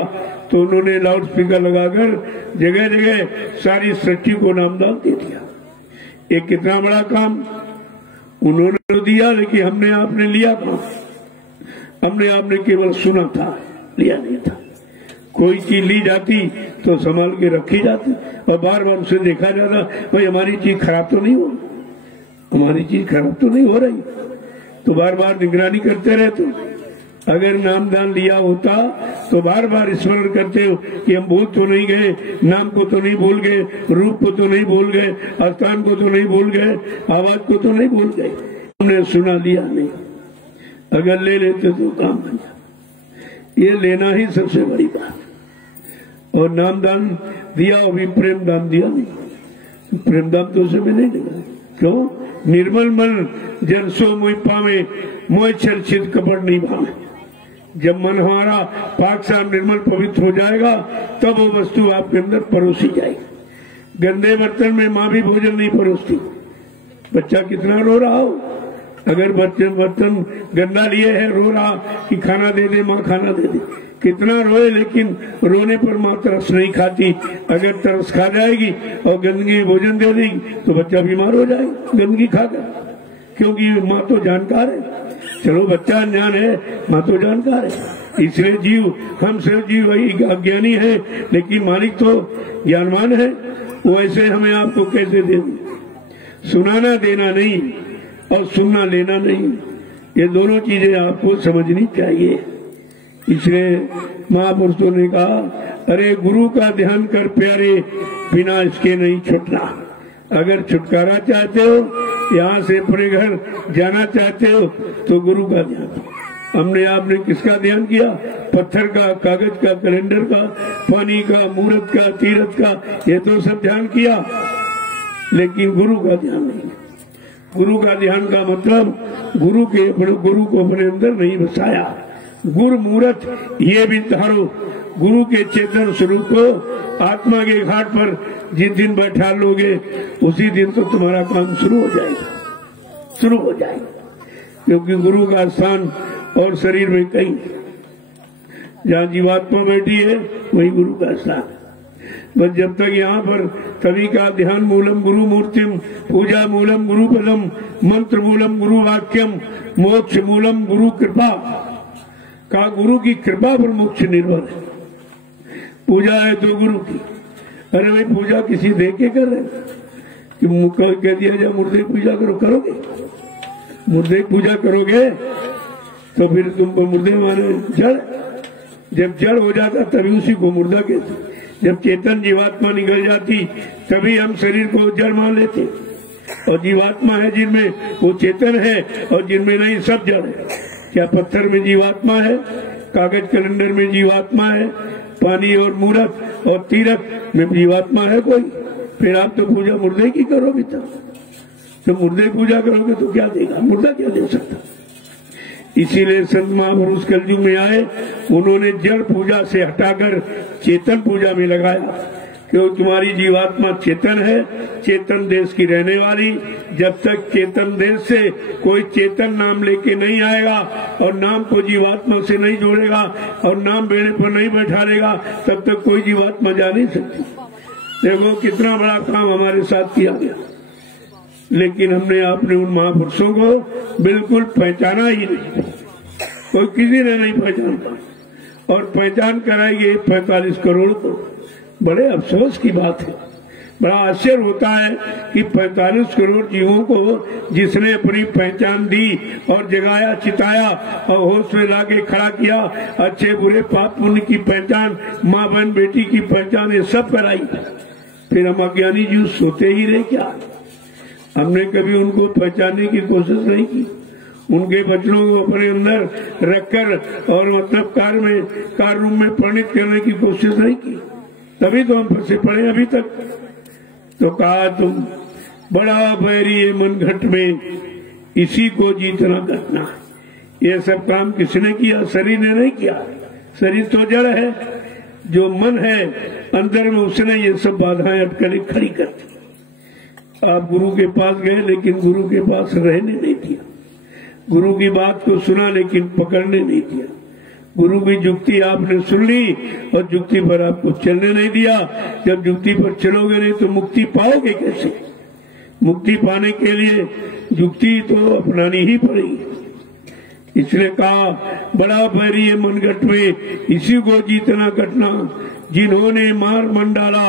तो उन्होंने लाउड स्पीकर लगाकर जगह जगह सारी सृष्टि को नामदान दे दिया। एक कितना बड़ा काम उन्होंने तो दिया, लेकिन हमने आपने लिया काम, हमने आपने केवल सुना था, लिया नहीं था। कोई चीज ली जाती तो संभाल के रखी जाती, और बार बार उसे देखा जाता, भाई हमारी चीज खराब तो नहीं हो, हमारी चीज खराब तो नहीं हो रही, तो बार बार निगरानी करते रहते। अगर नामदान लिया होता तो बार बार स्मरण करते हो कि हम भूल तो नहीं गए, नाम को तो नहीं भूल गए, रूप को तो नहीं भूल गए, स्थान को तो नहीं भूल गए, आवाज को तो नहीं भूल गए। हमने सुना, लिया नहीं। अगर ले लेते तो काम बन जाता। ये लेना ही सबसे बड़ी बात। और नामदान दिया और भी प्रेम दान दिया नहीं, प्रेम दान तो उसे भी नहीं देगा। क्यों? निर्मल मन जन सो मोह पावे, मोह छल छिद कपट नहीं भावे। जब मन हमारा पाक साफ निर्मल पवित्र हो जाएगा, तब वो वस्तु आपके अंदर परोसी जाएगी। गंदे बर्तन में माँ भी भोजन नहीं परोसती। बच्चा कितना रो रहा हो, अगर बर्तन गंदा लिए है, रो रहा कि खाना दे दे माँ, खाना दे दे, कितना रोए, लेकिन रोने पर माँ तरस नहीं खाती। अगर तरस खा जाएगी और गंदगी भोजन दे देगी तो बच्चा बीमार हो जाएगा गंदगी खाकर, क्योंकि माँ तो जानकार है। चलो बच्चा अनजान है, माँ तो जानकार है। इसलिए जीव, हम सब जीव वही अज्ञानी है, लेकिन मालिक तो ज्ञानवान है। वो ऐसे हमें आपको कैसे दे दे? सुनाना देना नहीं और सुनना लेना नहीं, ये दोनों चीजें आपको समझनी चाहिए। इसलिए महापुरुषों ने कहा, अरे गुरु का ध्यान कर प्यारे, बिना इसके नहीं छूटना। अगर छुटकारा चाहते हो, यहाँ से अपने घर जाना चाहते हो, तो गुरु का ध्यान। हमने आपने किसका ध्यान किया? पत्थर का, कागज का, कैलेंडर का, पानी का, मूर्त का, तीर्थ का, ये तो सब ध्यान किया, लेकिन गुरु का ध्यान नहीं। गुरु का ध्यान का मतलब गुरु को अपने अंदर नहीं बसाया। गुरु मूर्त ये भी धारो, गुरु के चेतन स्वरूप को आत्मा के घाट पर जिस दिन बैठा लोगे, उसी दिन तो तुम्हारा काम शुरू हो जाएगा। क्योंकि गुरु का स्थान और शरीर में कहीं, जहाँ जीवात्मा बैठी है वही गुरु का स्थान। बस जब तक यहाँ पर कवि का ध्यान मूलम गुरु मूर्तिम, पूजा मूलम गुरु पदम, मंत्र मूलम गुरु वाक्यम, मोक्ष मूलम गुरु कृपा। का गुरु की कृपा पर मोक्ष निर्भर है। पूजा है तो गुरु की। अरे भाई पूजा किसी दे के कर रहे कि कह दिया जाए मुर्दे की पूजा करो, करोगे? मुर्दे की पूजा करोगे तो फिर तुम मुर्दे माने जड़, जब जड़ हो जाता तभी उसी को मुर्दा कहते। जब चेतन जीवात्मा निकल जाती तभी हम शरीर को जड़ मान लेते। और जीवात्मा है जिनमें, वो चेतन है, और जिनमें नहीं सब जड़ है। क्या पत्थर में जीवात्मा है? कागज कैलेंडर में जीवात्मा है? पानी और मूर्त और तीर्थ में जीवात्मा है कोई? फिर आप तो पूजा मुर्दे की करोगे, तो मुर्दे पूजा करोगे तो क्या देगा? मुर्दा क्या दे सकता? इसीलिए संत महापुरुष कलयुग में आए, उन्होंने जड़ पूजा से हटाकर चेतन पूजा में लगाया। क्योंकि तुम्हारी जीवात्मा चेतन है, चेतन देश की रहने वाली। जब तक चेतन देश से कोई चेतन नाम लेके नहीं आएगा और नाम को जीवात्मा से नहीं जोड़ेगा और नाम बेड़े पर नहीं बैठा लेगा, तब तक कोई जीवात्मा जा नहीं सकती। देखो कितना बड़ा काम हमारे साथ किया गया, लेकिन हमने आपने उन महापुरुषों को बिल्कुल पहचाना ही नहीं। कोई किसी ने नहीं पहचाना, और पहचान कराएंगे 45 करोड़ को। बड़े अफसोस की बात है, बड़ा आश्चर्य होता है कि 45 करोड़ जीवों को जिसने अपनी पहचान दी और जगाया, चिताया और होश में लाके खड़ा किया, अच्छे बुरे पाप पुण्य की पहचान, माँ बहन बेटी की पहचान, ये सब कराई, फिर हम अज्ञानी जीव सोते ही रहे क्या? हमने कभी उनको पहचानने की कोशिश नहीं की, उनके बच्चों को अपने अंदर रखकर और मतलब कार रूम में परिणित करने की कोशिश नहीं की, तभी तो हम फंसे पड़े अभी तक। तो कहा तुम बड़ा बैरी है मन घट में, इसी को जीतना करना। ये सब काम किसने किया? शरीर ने नहीं किया। शरीर तो जड़ है, जो मन है अंदर में उसने ये सब बाधाएं अटकलें खड़ी कर दी। आप गुरु के पास गए लेकिन गुरु के पास रहने नहीं दिया, गुरु की बात को सुना लेकिन पकड़ने नहीं दिया, गुरु की जुक्ति आपने सुन ली और जुक्ति पर आपको चलने नहीं दिया। जब जुक्ति पर चलोगे नहीं तो मुक्ति पाओगे कैसे? मुक्ति पाने के लिए जुक्ति तो अपनानी ही पड़ेगी। इसने कहा बड़ा बैरी है मनगट में, इसी को जीतना कटना। जिन्होंने मार मन डाला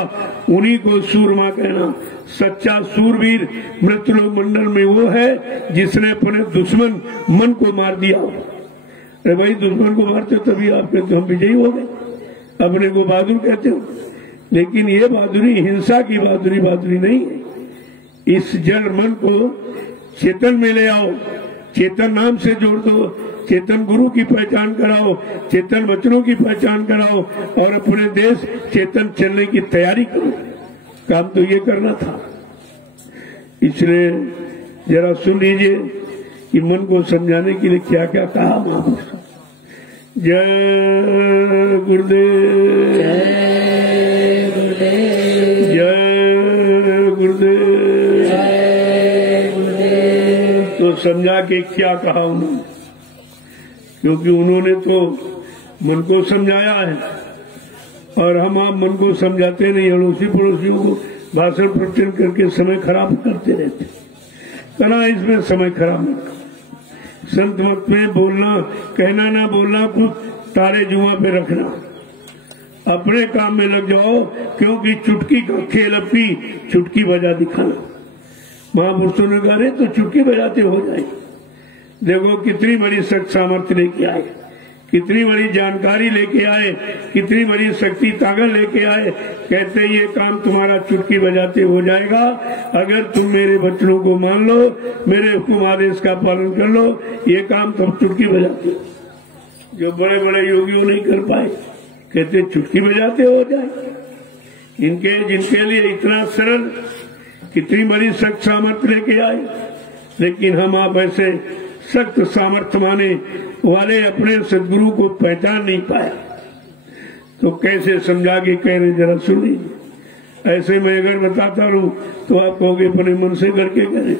उन्हीं को सूरमा कहना। सच्चा सूरवीर मृत्युलोक मंडल में वो है जिसने अपने दुश्मन मन को मार दिया। अरे भाई, दुश्मन को मारते हो तभी आप कहते हो हम विजयी हो गए, अपने को बहादुर कहते हो। लेकिन ये बहादुरी हिंसा की बहादुरी नहीं है। इस जड़ मन को चेतन में ले आओ, चेतन नाम से जोड़ दो, चेतन गुरु की पहचान कराओ, चेतन वचनों की पहचान कराओ और अपने देश चेतन चलने की तैयारी करो। काम तो ये करना था। इसलिए जरा सुन लीजिए कि मन को समझाने के लिए क्या क्या कहा महापुरुष। जय गुरुदेव, जय गुरुदेव, जय गुरुदेव, जय गुरुदेव। तो समझा के क्या कहा उन्होंने, क्योंकि उन्होंने तो मन को समझाया है और हम आप मन को समझाते नहीं, अड़ोसी पड़ोसियों को भाषण प्रवचन करके समय खराब करते रहते। करा इसमें समय खराब मत करो। संत मत में बोलना, कहना ना बोलना कुछ तारे जुआ पे रखना, अपने काम में लग जाओ, क्योंकि चुटकी का खेल अपनी चुटकी बजा दिखाना। महापुरुषों ने कहा तो चुटकी बजाते हो जाए। देखो कितनी बड़ी शक्ति सामर्थ्य लेके आए, कितनी बड़ी जानकारी लेके आए, कितनी बड़ी शक्ति ताकत लेके आए। कहते ये काम तुम्हारा चुटकी बजाते हो जाएगा अगर तुम मेरे वचनों को मान लो, मेरे हुक्म आदेश का पालन कर लो। ये काम तुम चुटकी बजाते हो, जो बड़े बड़े योगियों नहीं कर पाए, कहते चुटकी बजाते हो जाए। जिनके लिए इतना सरल, कितनी बड़ी शक्ति सामर्थ्य लेके आए। लेकिन हम आप ऐसे सख्त सामर्थ्य माने वाले अपने सदगुरु को पहचान नहीं पाया, तो कैसे समझा के कह रहे जरा सुन लीजिए। ऐसे मैं अगर बताता रहूं तो आप कहोगे अपने मन से करके करें,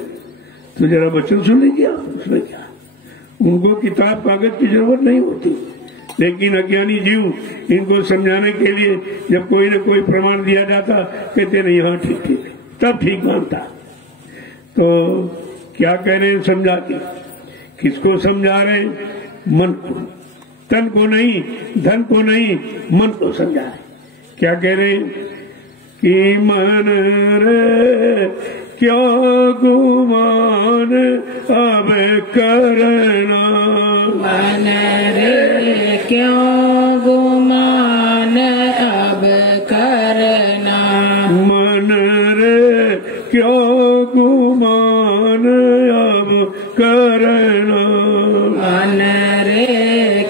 तो जरा वचन सुन लीजिए आप। उसमें क्या, उनको किताब कागज की जरूरत नहीं होती, लेकिन अज्ञानी जीव इनको समझाने के लिए जब कोई न कोई प्रमाण दिया जाता, कहते नहीं हाँ ठीक ठीक, तब ठीक मानता। तो क्या कह रहे हैं समझा के, किसको समझा रहे हैं? मन को, तन को नहीं, धन को नहीं, मन को समझा रहे। क्या कह रहे हैं कि मन रे क्यों गुमान अब करना, मन रे क्यों गुमान अब करना, मन रे क्यों गुमान अब करना, मन रे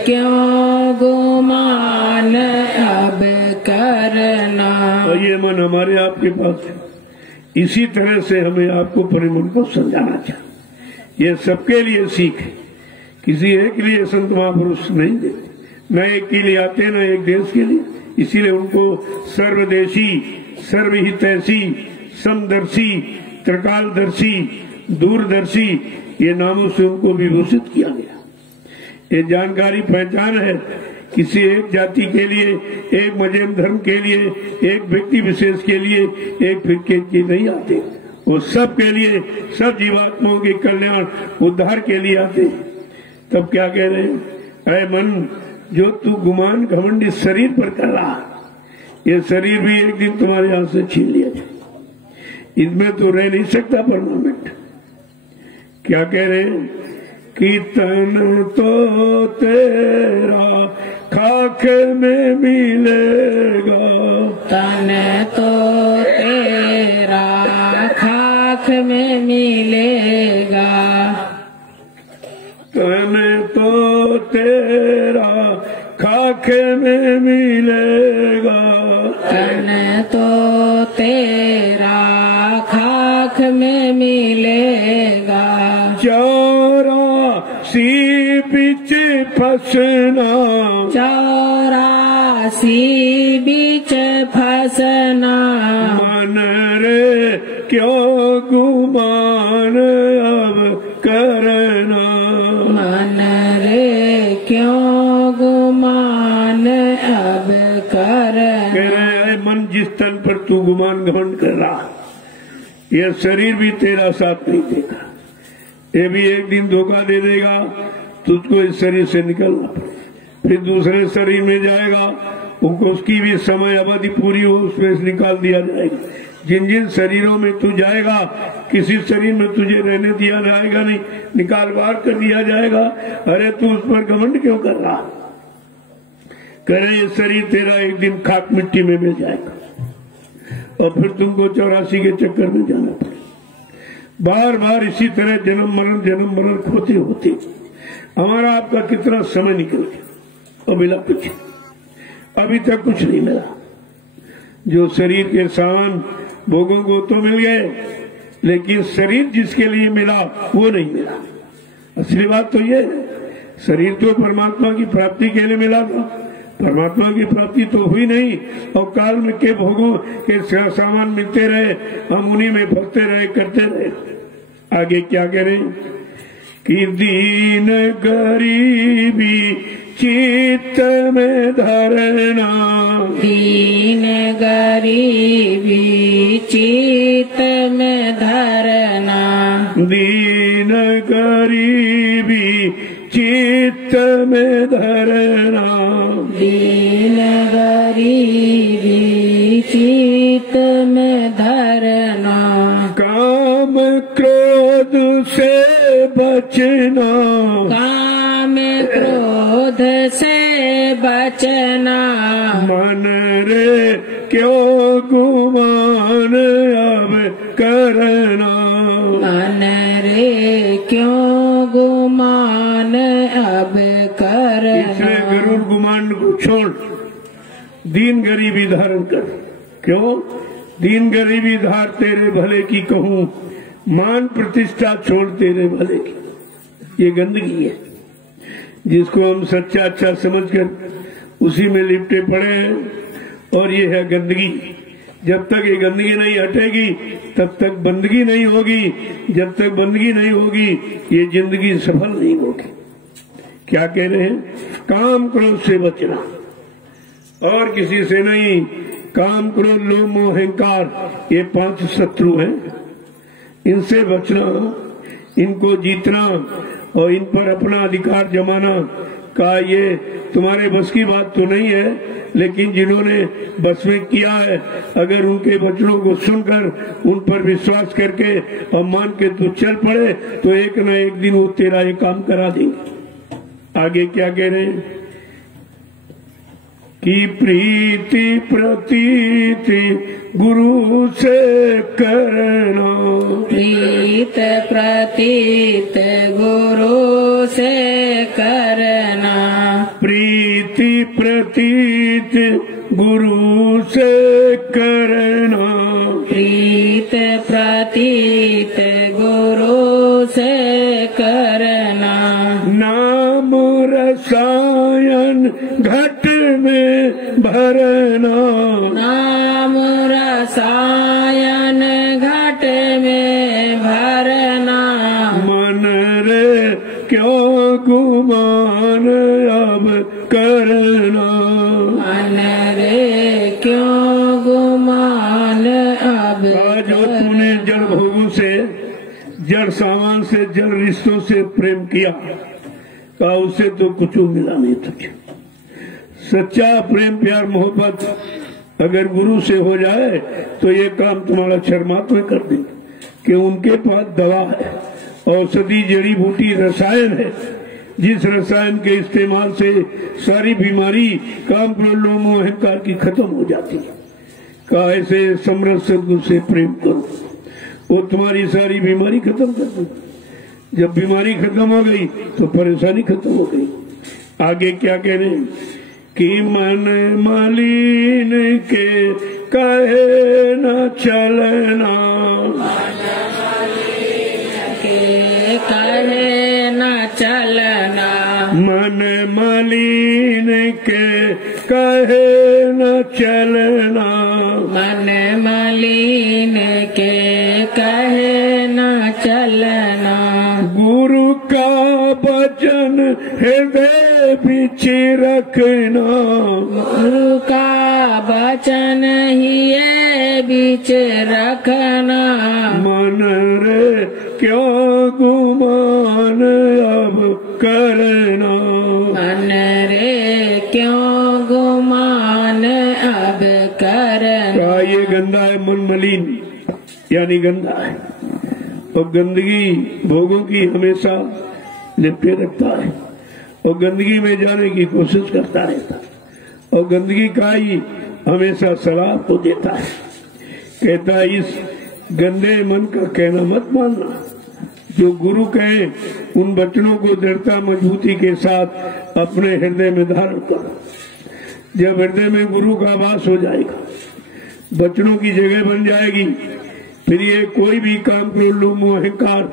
क्यों गुमान अब करना। और ये मन हमारे आपके पास है। इसी तरह से हमें आपको परिमन को समझाना चाहिए। ये सबके लिए सीख है, किसी एक लिए संत महापुरुष नहीं देते, न एक के लिए आते न एक देश के लिए। इसीलिए उनको सर्वदेशी, सर्वहितैषी, समदर्शी, त्रिकालदर्शी, दूरदर्शी ये नामों से उनको विभूषित किया गया। ये जानकारी पहचान है किसी एक जाति के लिए, एक मजहब धर्म के लिए, एक व्यक्ति विशेष के लिए, एक फिरके के नहीं आते। वो सब के लिए, सब जीवात्माओं के कल्याण उद्धार के लिए आते। तब क्या कह रहे हैं? अरे मन, जो तू गुमान घमंड इस शरीर पर कर रहा, ये शरीर भी एक दिन तुम्हारे हाथ से छीन लिया जाए, इसमें तो रह नहीं सकता परमानेंट। क्या कह रहे हैं कि तन तो तेरा खाक में मिलेगा, तन तो तेरा खाक में मिलेगा, में मिलेगा, तन तो तेरा खाक में मिलेगा। 84 बीच फंसना, 84 बीच फंसना। मन रे क्यों गुमान अब करना, मन रे क्यों गुमान अब करना। कह रहे हैं मन जिस तन पर तू गुमान घमंड कर रहा, यह शरीर भी तेरा साथ नहीं देगा, ये भी एक दिन धोखा दे देगा, तुझको इस शरीर से निकलना पड़ेगा। फिर दूसरे शरीर में जाएगा, उनको उसकी भी समय अवधि पूरी हो, उसमें से निकाल दिया जाएगा। जिन जिन शरीरों में तू जाएगा, किसी शरीर में तुझे रहने दिया जाएगा नहीं, निकाल बाहर कर दिया जाएगा। अरे तू उस पर घमंड क्यों कर रहा? करे ये शरीर तेरा एक दिन खाक मिट्टी में मिल जाएगा और फिर तुमको 84 के चक्कर में जाना पड़ेगा। बार बार इसी तरह जन्म मरण खोते होते हमारा आपका कितना समय निकल गया और मिला कुछ, अभी तक कुछ नहीं मिला। जो शरीर के सामान भोगों को तो मिल गए, लेकिन शरीर जिसके लिए मिला वो नहीं मिला। असली बात तो ये है, शरीर तो परमात्मा की प्राप्ति के लिए मिला था, परमात्मा की प्राप्ति तो हुई नहीं, और काल में के भोगों के सामान मिलते रहे, हम उन्हीं में फंसते रहे, करते रहे। आगे क्या करें कि दीन गरीबी चित्त में धरना, दीन गरीबी चित्त में धरना, दीन गरीबी चित्त में धरना, दीन गरीबी चित्त में धरना। काम क्रोध से बचना, काम क्रोध से बचना। मन रे क्यों गुमान अब करना, मन रे क्यों गुमान अब करना। इसलिए गरुड़ गुमान को छोड़ दीन गरीबी धारण कर। क्यों? दीन गरीबी धार तेरे भले की कहूँ, मान प्रतिष्ठा छोड़ तेरे भले की। ये गंदगी है जिसको हम सच्चा अच्छा समझकर उसी में लिपटे पड़े हैं, और ये है गंदगी। जब तक ये गंदगी नहीं हटेगी तब तक बंदगी नहीं होगी, जब तक बंदगी नहीं होगी ये जिंदगी सफल नहीं होगी। क्या कह रहे हैं? काम क्रोध से बचना, और किसी से नहीं। काम क्रोध लोभ मोह अहंकार ये 5 शत्रु हैं, इनसे बचना, इनको जीतना और इन पर अपना अधिकार जमाना का ये तुम्हारे बस की बात तो नहीं है, लेकिन जिन्होंने बस में किया है, अगर उनके वचनों को सुनकर उन पर विश्वास करके और मान के तू चल पड़े तो एक न एक दिन वो तेरा ये काम करा देंगे। आगे क्या कह रहे हैं कि प्रीति प्रतीति गुरु से करना, प्रीत प्रतीत गुरु से करना, प्रीति प्रतीत गुरु से करना, प्रीत प्रतीत गुरु से करना। नाम रसायन घट में भरना, नाम रसायन घट में भरना, मन रे क्यों गुमान अब करना, मन रे क्यों गुमान अब जो तूने जड़ भोगों से, जड़ सामान से, जड़ रिश्तों से प्रेम किया, कहा उससे तो कुछ मिला नहीं तुझे। सच्चा प्रेम प्यार मोहब्बत अगर गुरु से हो जाए तो ये काम तुम्हारा क्षरमात्मा कर देंगे कि उनके पास दवा है, औषधि, जड़ी बूटी, रसायन है, जिस रसायन के इस्तेमाल से सारी बीमारी काम क्रोध लोभ मोह अहंकार की खत्म हो जाती है। कहा ऐसे समरस सद्गुरु से प्रेम करो, वो तुम्हारी सारी बीमारी खत्म कर देगी। जब बीमारी खत्म हो गई तो परेशानी खत्म हो गई। आगे क्या कह रहे हैं कि मन मलिन के कहे न चलना, के कहे न चलना, मन मलिन के कहे न चलना, मन मलिन के कहे न चलना, गुरु का वचन हृदय बिच रखना, गुरु का वचन ही बीच रखना, मन रे क्यों गुमान अब करना, मन रे क्यों गुमान अब करना। ये गंदा है, मन मलिन यानी गंदा है, और गंदगी भोगों की हमेशा लिपटे रखता है और गंदगी में जाने की कोशिश करता रहता है और गंदगी का ही हमेशा सलाह को देता है। कहता है इस गंदे मन का कहना मत मानना, जो गुरु कहे उन वचनों को दृढ़ता मजबूती के साथ अपने हृदय में धारण करो। जब हृदय में गुरु का वास हो जाएगा, वचनों की जगह बन जाएगी, फिर ये कोई भी काम क्रोध लोभ मोह अहंकार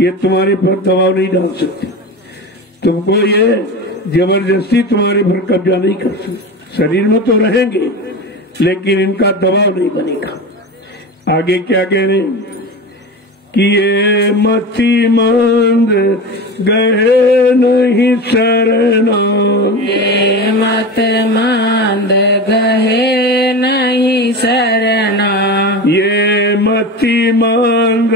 ये तुम्हारे पर दबाव नहीं डाल सकते, तुमको ये जबरदस्ती तुम्हारे पर कब्जा नहीं कर सकते। शरीर में तो रहेंगे लेकिन इनका दबाव नहीं बनेगा। आगे क्या कह रहे हैं कि ये मति मंद गए नहीं शरणा, ये मत मंद गहे नहीं शरणा, ये मति मंद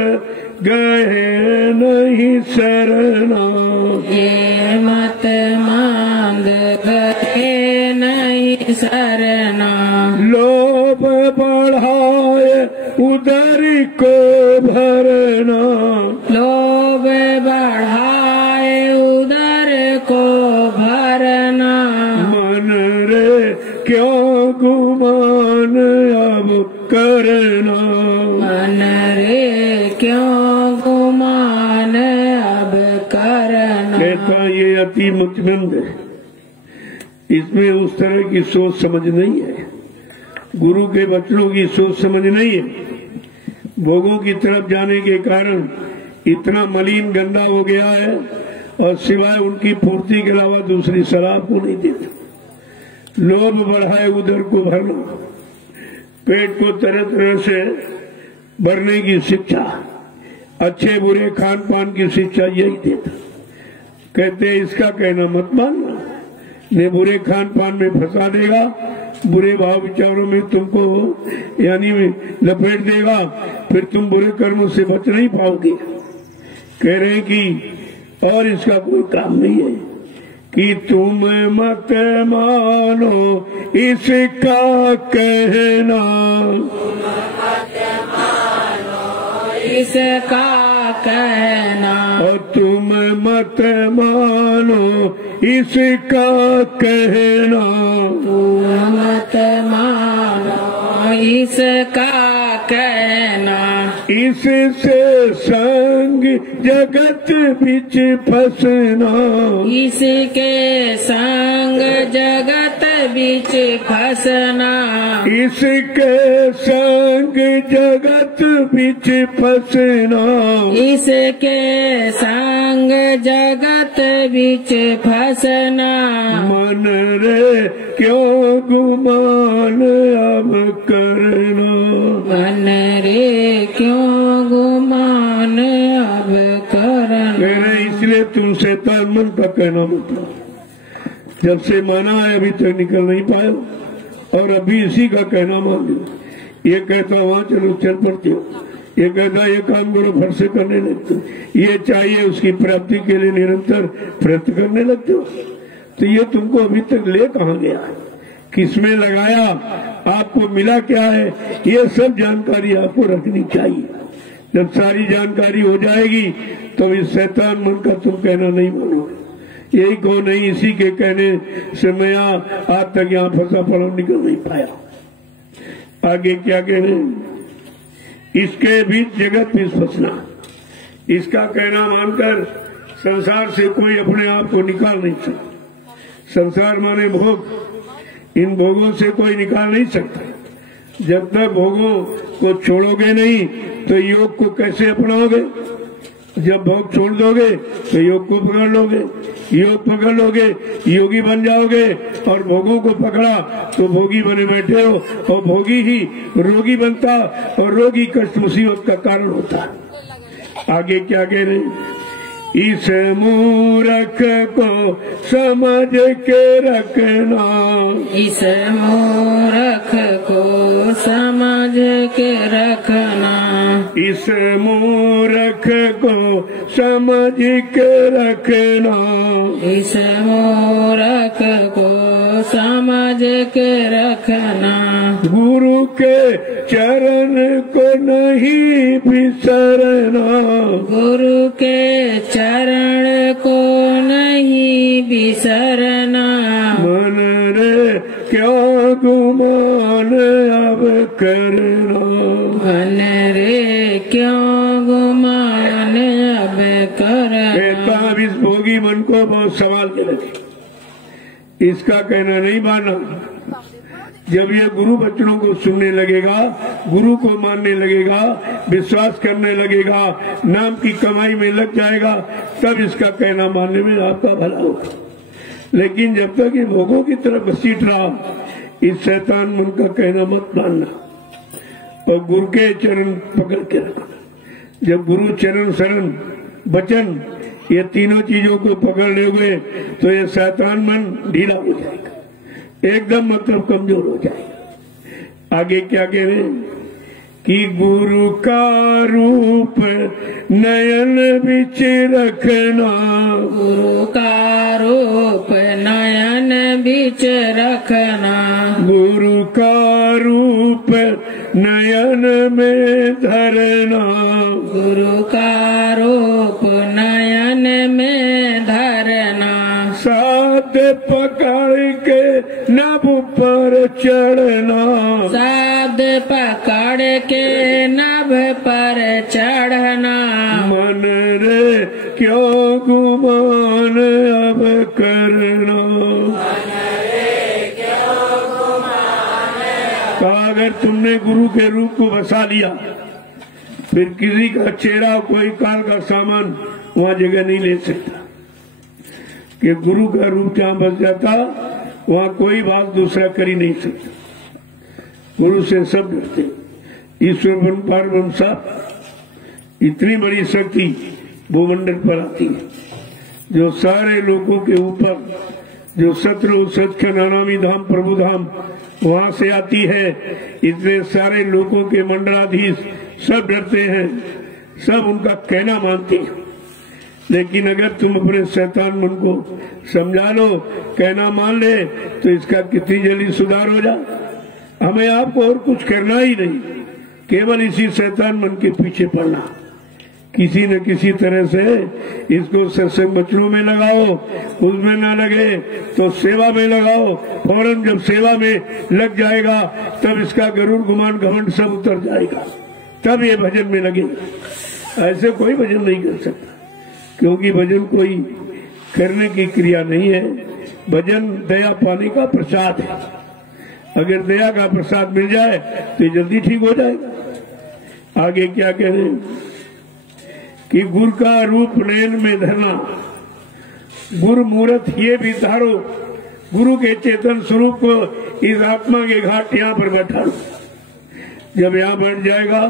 गए नहीं शरणा, ये मत मंद गहे नहीं शरणा, लोभ बढ़ाए उदर को भरना, लोभ बढ़ाए उदर को भरना, मन रे क्यों गुमान अब करना, मन रे क्यों गुमान अब करना। कहता ये अति मतमंद है, इसमें उस तरह की सोच समझ नहीं है, गुरु के वचनों की सोच समझ नहीं है। भोगों की तरफ जाने के कारण इतना मलिन गंदा हो गया है और सिवाय उनकी पूर्ति के अलावा दूसरी सलाह को नहीं देता। लोभ बढ़ाए उदर को भरना, पेट को तरह तरह से भरने की शिक्षा, अच्छे बुरे खान पान की शिक्षा यही देता। कहते हैं इसका कहना मत मानना, ने बुरे खान पान में फंसा देगा, बुरे भाव विचारों में तुमको यानी लपेट देगा, फिर तुम बुरे कर्मों से बच नहीं पाओगे। कह रहे हैं कि और इसका कोई काम नहीं है कि तुम मत मानो इसका कहना, इसका कहना, और तुम मत मानो इसका कहना, तुम मत मानो इसका कहना, इससे संग जगत बिच फंसना, इसके संग जगत बीच फंसना, इसके संग जगत बिच फंसना, इसके संग जगत बीच फंसना, मन रे क्यों गुमान अब करना, मन रे क्यों गुमान अब करना। इसलिए तुम शैतान मन का कहना मत लो। जब से माना है अभी तक निकल नहीं पाए और अभी इसी का कहना मान लो। ये कहता वहां चलो चल पड़ते हो, ये कहता ये काम करो फट से करने लगते हो, ये चाहिए उसकी प्राप्ति के लिए निरंतर प्रयत्न करने लगते हो। तो ये तुमको अभी तक ले कहाँ गया है, किसमें लगाया, आपको मिला क्या है, ये सब जानकारी आपको रखनी चाहिए। जब सारी जानकारी हो जाएगी तो इस शैतान मन का तुम कहना नहीं मानोगे। यही कहो नहीं, इसी के कहने से मैं आज तक यहाँ फंसा पड़ा निकल नहीं पाया। आगे क्या कह रहे हैं, इसके बीच जगत में फंसना, इसका कहना मानकर संसार से कोई अपने आप को निकाल नहीं सकता। संसार माने भोग, इन भोगों से कोई निकाल नहीं सकता। जब तक भोगों को छोड़ोगे नहीं तो योग को कैसे अपनाओगे? जब भोग छोड़ दोगे तो योग को पकड़ लोगे, योग पकड़ लोगे योगी बन जाओगे, और भोगों को पकड़ा तो भोगी बने बैठे हो, और भोगी ही रोगी बनता, और रोगी कष्ट मुसीबत का कारण होता। आगे क्या कह रहे हैं? इस मूर्ख को समझ के रखना, इस मूर्ख को समझ के रखना, इस मूर्ख को समझ के रखना, इस मूर्ख को समझ के रखना। गुरु के चरण को नहीं बिसरना, गुरु के चरण को नहीं बिसरना। मन रे क्यों गुमान अब करना, मन रे क्यों गुमान अब करना। कहता अब इस भोगी मन को बहुत सवाल के रखे, इसका कहना नहीं माना। जब ये गुरु बच्चों को सुनने लगेगा, गुरु को मानने लगेगा, विश्वास करने लगेगा, नाम की कमाई में लग जाएगा, तब इसका कहना मानने में आपका भला होगा। लेकिन जब तक ये भोगों की तरफ घसीट रहा, इस शैतान मन का कहना मत मानना, और गुरु के चरण पकड़ के रखना। जब गुरु चरण शरण वचन ये तीनों चीजों को पकड़ लोगे तो ये शैतान मन ढीला हो जाएगा, एकदम मतलब कमजोर हो जाएगा। आगे क्या कह रहे हैं कि गुरु का रूप नयन बिच रखना, गुरु का रूप नयन बिच रखना, गुरु का रूप नयन में धरना, गुरु का रूप नयन में धरना। साथ पकड़ के नभ पर चढ़ना, शब्द पकड़ के नभ पर चढ़ना। मन रे क्यों गुमान अब करना, कहा अगर तुमने गुरु के रूप को बसा लिया, फिर किसी का चेहरा कोई काल का सामान वहाँ जगह नहीं ले सकता। कि गुरु का रूप जहाँ बस जाता वहाँ कोई बात दूसरा कर ही नहीं सकता। गुरु से सब डरते। ईश्वर पार्वम साहब इतनी बड़ी शक्ति भूमंडल पर आती है, जो सारे लोगों के ऊपर, जो शत्रु सचखंड अनामी धाम प्रभु धाम वहां से आती है। इतने सारे लोगों के मंडलाधीश सब डरते हैं, सब उनका कहना मानते हैं। लेकिन अगर तुम अपने शैतान मन को समझा लो, कहना मान ले, तो इसका कितनी जल्दी सुधार हो जाए। हमें आपको और कुछ करना ही नहीं, केवल इसी शैतान मन के पीछे पड़ना। किसी न किसी तरह से इसको सत्संग वचनों में लगाओ, उसमें ना लगे तो सेवा में लगाओ। फौरन जब सेवा में लग जाएगा तब इसका गरुड़ गुमान घमंड सब उतर जाएगा, तब ये भजन में लगेगा। ऐसे कोई भजन नहीं कर सकता, क्योंकि भजन कोई करने की क्रिया नहीं है। भजन दया पाने का प्रसाद है। अगर दया का प्रसाद मिल जाए तो ये जल्दी ठीक हो जाएगा। आगे क्या कह रहे हैं कि गुरु का रूप नयन में धरना, गुरु मूर्त ये भी धारो, गुरु के चेतन स्वरूप को इस आत्मा के घाट यहाँ पर बैठा लो। जब यहाँ बैठ जाएगा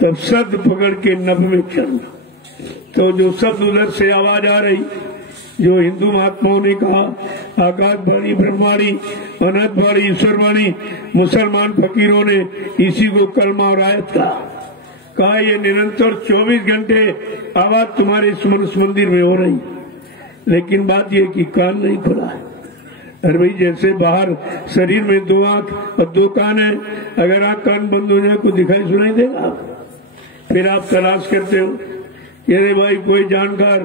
तब शब्द पकड़ के नभ में चलना। तो जो शब्द उधर से आवाज आ रही, जो हिंदू महात्माओं ने कहा आकाशवाणी, ब्रह्मवाणी, अनंतवाणी, ईश्वरवाणी, मुसलमान फकीरों ने इसी को कलमा और आयत कहा ये निरंतर 24 घंटे आवाज तुम्हारे इस मनुष्य मंदिर में हो रही। लेकिन बात यह कि कान नहीं खुला है। अरे भाई, जैसे बाहर शरीर में 2 आंख और 2 कान है, अगर आंख कान बंद हो जाए कुछ दिखाई सुनाई देगा? फिर आप तलाश करते हो, अरे भाई कोई जानकार,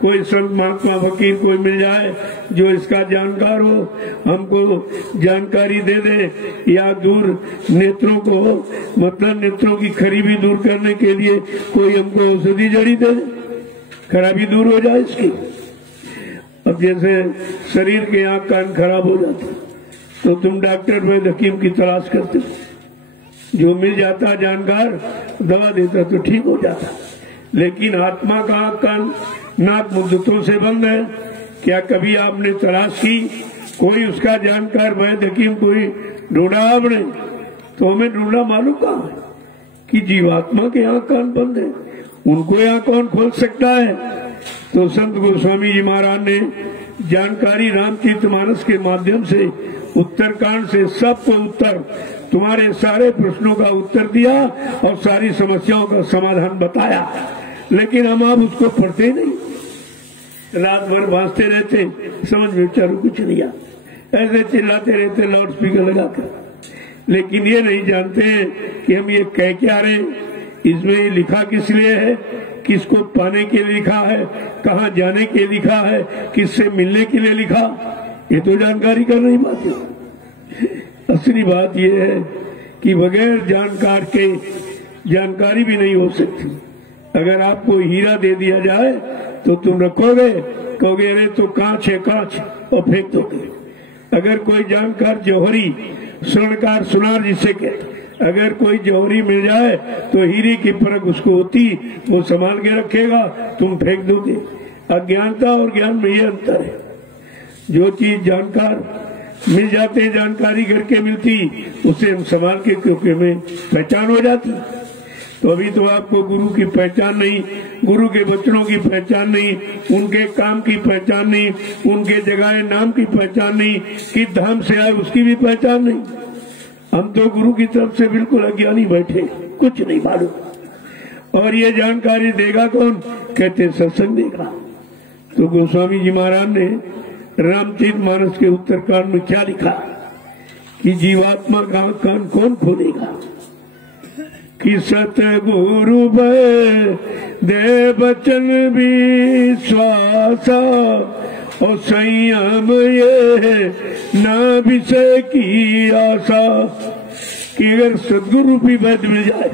कोई संत महात्मा फकीर कोई मिल जाए जो इसका जानकार हो, हमको जानकारी दे दे, या दूर नेत्रों को, मतलब नेत्रों की खराबी दूर करने के लिए कोई हमको औषधि जड़ी दे दे, खराबी दूर हो जाए इसकी। अब जैसे शरीर के आंख कान खराब हो जाते, तो तुम डॉक्टर वैद्य हकीम की तलाश करते हो। जो मिल जाता जानकार दवा देता तो ठीक हो जाता, लेकिन आत्मा का कान नाक मुद्दतों से बंद है। क्या कभी आपने तलाश की, कोई उसका जानकार वैद्य हकीम कोई ढूंढा आपने? तो हमें ढूंढना मालूम कहाँ है कि जीवात्मा के यहाँ कान बंद है, उनको यहाँ कौन खोल सकता है? तो संत गोस्वामी जी महाराज ने जानकारी रामचरितमानस के माध्यम से उत्तरकांड से सबको उत्तर, तुम्हारे सारे प्रश्नों का उत्तर दिया और सारी समस्याओं का समाधान बताया। लेकिन हम आप उसको पढ़ते नहीं, रात भर भांजते रहते, समझ में चारों कुछ नहीं आता, ऐसे चिल्लाते रहते लाउड स्पीकर लगाकर। लेकिन ये नहीं जानते हैं कि हम ये कह क्या रहे, इसमें ये लिखा किस लिए है, किसको पाने के लिए लिखा है, कहाँ जाने के लिए लिखा है, किससे मिलने के लिए लिखा, ये तो जानकारी कर नहीं पाते। असली बात यह है कि बगैर जानकार के जानकारी भी नहीं हो सकती। अगर आपको हीरा दे दिया जाए तो तुम रखोगे, कहोगे अरे तो कांच है कांच, और फेंक दोगे। अगर कोई जानकार जौहरी, स्वर्णकार, सुनार जिसे कहते, अगर कोई जौहरी मिल जाए तो हीरे की परख उसको होती, वो संभाल के रखेगा, तुम फेंक दोगे। अज्ञानता और ज्ञान में ये अंतर है। जो चीज जानकार मिल जाते, जानकारी करके मिलती, उसे हम संभाल के, क्योंकि हमें पहचान हो जाती। तो अभी तो आपको गुरु की पहचान नहीं, गुरु के वचनों की पहचान नहीं, उनके काम की पहचान नहीं, उनके जगह नाम की पहचान नहीं, किस धाम से आए उसकी भी पहचान नहीं। हम तो गुरु की तरफ से बिल्कुल अज्ञानी बैठे, कुछ नहीं मालूम। और ये जानकारी देगा कौन? कहते सत्संग देगा। तो गोस्वामी जी महाराज ने रामचरितमानस के उत्तरकांड में क्या लिखा कि जीवात्मा का कान कौन खोलेगा? कि सतगुरु दे बचन विश्वासा और संयम ये ना विषय की आशा। कि अगर सदगुरु भी वैद्य मिल जाए,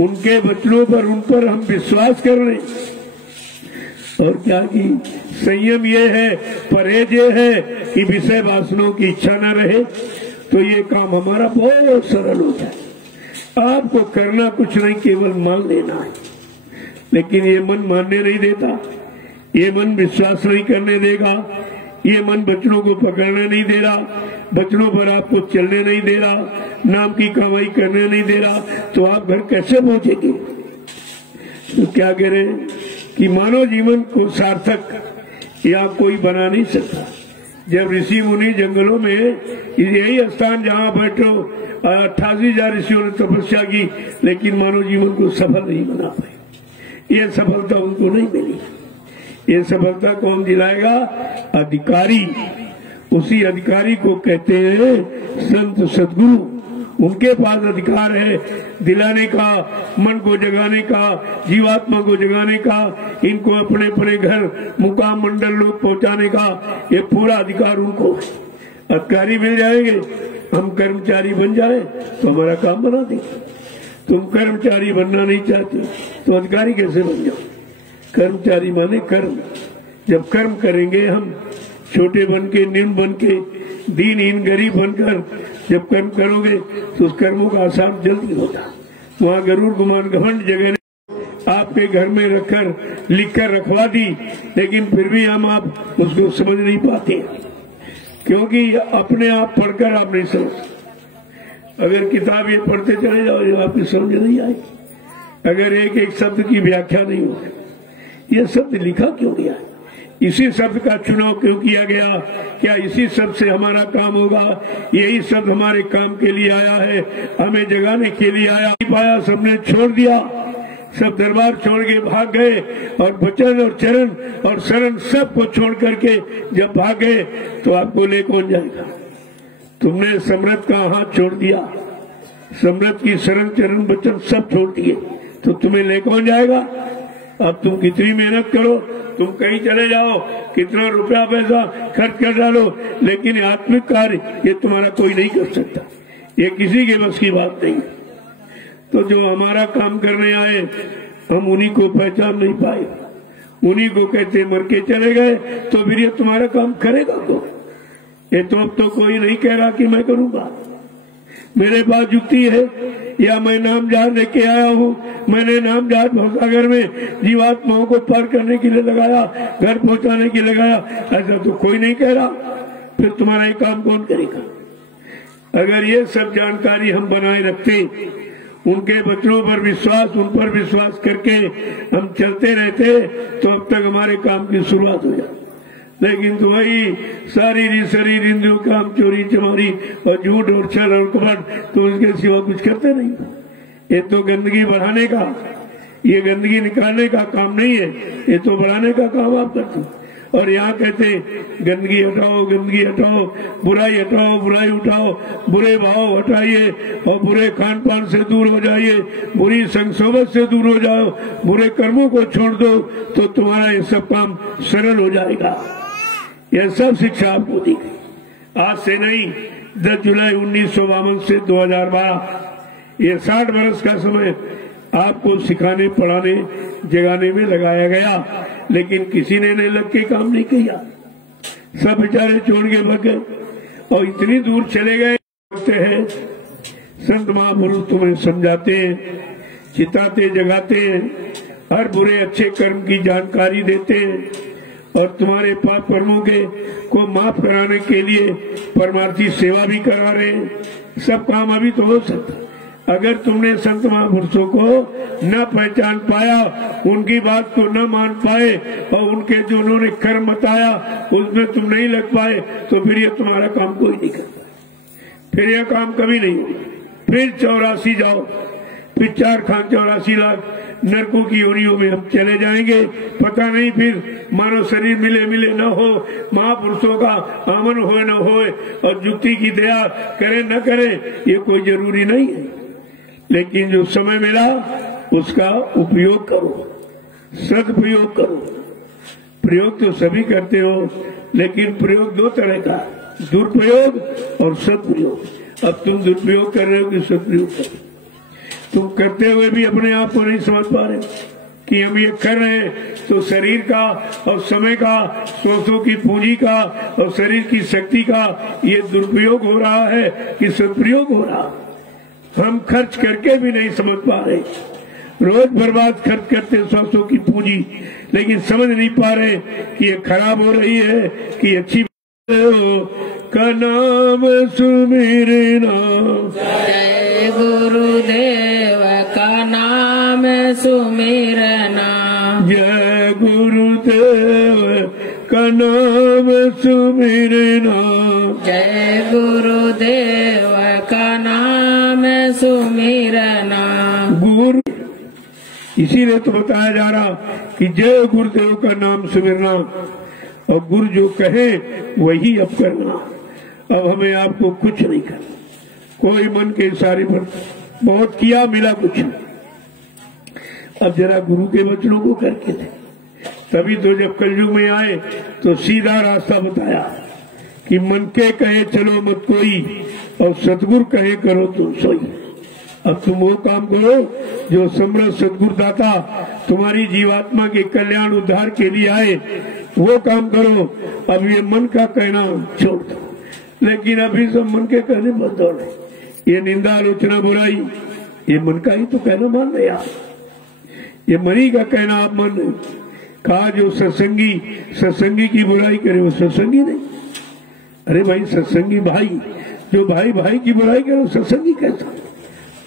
उनके वचनों पर, उन पर हम विश्वास कर रहे, और क्या कि संयम ये है, परहेज ये है कि विषय वासनाओं की इच्छा न रहे, तो ये काम हमारा बहुत सरल हो जाए। आपको करना कुछ नहीं, केवल मान लेना है। लेकिन ये मन मानने नहीं देता, ये मन विश्वास नहीं करने देगा, ये मन वचनों को पकड़ने नहीं दे रहा, वचनों पर आपको चलने नहीं दे रहा, नाम की कमाई करने नहीं दे रहा, तो आप घर कैसे पहुंचेंगे? तो क्या करें कि मानव जीवन को सार्थक या कोई बना नहीं सकता। जब ऋषि मुनि जंगलों में, यही स्थान जहाँ बैठो 88,000 ऋषियों ने तपस्या की, लेकिन मानव जीवन को सफल नहीं बना पाए। ये सफलता उनको नहीं मिली। ये सफलता कौन दिलाएगा? अधिकारी। उसी अधिकारी को कहते हैं संत सदगुरु। उनके पास अधिकार है दिलाने का, मन को जगाने का, जीवात्मा को जगाने का, इनको अपने अपने घर, मुकाम, मंडल लोग पहुंचाने का, ये पूरा अधिकार उनको है। अधिकारी मिल जाएंगे, हम कर्मचारी बन जाए तो हमारा काम बना देंगे। तुम कर्मचारी बनना नहीं चाहते तो अधिकारी कैसे बन जाओ? कर्मचारी माने कर्म। जब कर्म करेंगे हम, छोटे बन के, निम्न बन के, दीनहीन गरीब बनकर जब कर्म करोगे तो उस कर्मों का आसार जल्दी होगा। वहाँ गरुड़ गुमान घमंड जगह ने आपके घर में रखकर लिखकर रखवा दी, लेकिन फिर भी हम आप उसको समझ नहीं पाते, क्योंकि अपने आप पढ़कर आप नहीं समझ। अगर किताब ये पढ़ते चले जाओ, जो आपकी समझ नहीं आई, अगर एक एक शब्द की व्याख्या नहीं हो, ये शब्द लिखा क्यों गया है, इसी शब्द का चुनाव क्यों किया गया, क्या इसी शब्द से हमारा काम होगा, यही शब्द हमारे काम के लिए आया है, हमें जगाने के लिए आया। नहीं पाया, सबने छोड़ दिया, सब दरबार छोड़ के भाग गए, और वचन और चरण और शरण सबको छोड़ करके जब भाग गए तो आपको ले कौन जाएगा? तुमने समृद्ध का हाथ छोड़ दिया, समृद्ध की शरण चरण वचन सब छोड़ दिए, तो तुम्हें ले कौन जाएगा? अब तुम कितनी मेहनत करो, तुम कहीं चले जाओ, कितना रुपया पैसा खर्च कर डालो, लेकिन आत्मिक कार्य ये तुम्हारा कोई नहीं कर सकता, ये किसी के बस की बात नहीं। तो जो हमारा काम करने आए, हम उन्हीं को पहचान नहीं पाए, उन्हीं को कहते मर के चले गए, तो फिर ये तुम्हारा काम करेगा तो? ये तो अब तो कोई नहीं कह रहा कि मैं करूंगा। मेरे पास युक्ति है, या मैं नाम जहाज लेके आया हूँ, मैंने नाम जहाज भवसागर में जीवात्माओं को पार करने के लिए लगाया, घर पहुंचाने के लिए लगाया, ऐसा तो कोई नहीं कह रहा। फिर तुम्हारा ये काम कौन करेगा? अगर ये सब जानकारी हम बनाए रखते, उनके वचनों पर विश्वास, उन पर विश्वास करके हम चलते रहते, तो अब तक हमारे काम की शुरुआत हो जाती। लेकिन तो वही सारी शरीर इंद्रियों काम, चोरी चमारी और झूठ और छल और कपट, तो उसके सिवा कुछ करते नहीं। ये तो गंदगी बढ़ाने का, ये गंदगी निकालने का काम नहीं है, ये तो बढ़ाने का काम आप करते। और यहाँ कहते गंदगी हटाओ, गंदगी हटाओ, बुराई हटाओ, बुराई उठाओ, बुरे भाव हटाइए और बुरे खान पान से दूर हो जाइए, बुरी संगसोबत से दूर हो जाओ, बुरे कर्मों को छोड़ दो, तो तुम्हारा ये सब काम सरल हो जाएगा। यह सब शिक्षा आपको दी गई। आज से नहीं, 10 जुलाई 1952 से 2012, ये 60 वर्ष का समय आपको सिखाने, पढ़ाने, जगाने में लगाया गया। लेकिन किसी ने लग के काम नहीं किया, सब बेचारे छोड़ के भाग गए और इतनी दूर चले गए। हैं संत महापुरुष तुम्हें समझाते हैं, चिताते, जगाते हैं, हर बुरे अच्छे कर्म की जानकारी देते हैं और तुम्हारे पाप कर्मों के को माफ कराने के लिए परमार्थी सेवा भी करा रहे हैं। सब काम अभी तो हो सकता। अगर तुमने संत महापुरुषों को न पहचान पाया, उनकी बात को न मान पाए और उनके जो उन्होंने कर्म बताया उसमें तुम नहीं लग पाए, तो फिर ये तुम्हारा काम कोई नहीं करता, फिर यह काम कभी नहीं होगा। फिर 84 जाओ, फिर 4 खान 84 लाख नरकों की योनियों में हम चले जाएंगे। पता नहीं फिर मानव शरीर मिले मिले न हो, महापुरुषों का आमन हो न हो और युक्ति की दया करे न करे, ये कोई जरूरी नहीं है। लेकिन जो समय मिला उसका उपयोग करो, सदप्रयोग करो। प्रयोग तो सभी करते हो, लेकिन प्रयोग 2 तरह का, दुरुपयोग और सदप्रयोग। अब तुम दुरुपयोग कर रहे हो कि सदप्रयोग कर रहे हो? तुम करते हुए भी अपने आप को नहीं समझ पा रहे कि हम ये कर रहे हैं, तो शरीर का और समय का, श्वासों की पूंजी का और शरीर की शक्ति का ये दुरुपयोग हो रहा है कि सदप्रयोग हो रहा है। हम खर्च करके भी नहीं समझ पा रहे, रोज बर्बाद खर्च करते श्वासों की पूंजी, लेकिन समझ नहीं पा रहे कि ये खराब हो रही है कि अच्छी हो। का नाम सुमिरना, जय गुरुदेव का नाम सुमिरना, जय गुरुदेव का नाम सुमिरना, जय गुरुदेव का नाम सुमिरना। गुरु, इसीलिए तो बताया जा रहा कि जय गुरुदेव का नाम सुमिरना, और गुरु जो कहे वही अब करना। अब हमें आपको कुछ नहीं करना, कोई मन के इशारे पर बहुत किया, मिला कुछ नहीं। अब जरा गुरु के वचनों को करके थे, तभी तो जब कलयुग में आए तो सीधा रास्ता बताया कि मन के कहे चलो मत कोई, और सतगुरु कहे करो तुम सोई। अब तुम वो काम करो जो समर्थ सतगुरु दाता तुम्हारी जीवात्मा के कल्याण उद्धार के लिए आए, वो काम करो। अब ये मन का कहना छोड़ दो। लेकिन अभी सब मन के कहने मत दौड़े, ये निंदा आलोचना बुराई ये मन का ही तो कहना मान रहे आप, ये मनी का कहना आप मान रहे। कहा जो सत्संगी की बुराई करे वो सत्संगी नहीं। अरे भाई सत्संगी भाई, जो भाई भाई की बुराई करे वो सत्संगी कैसा?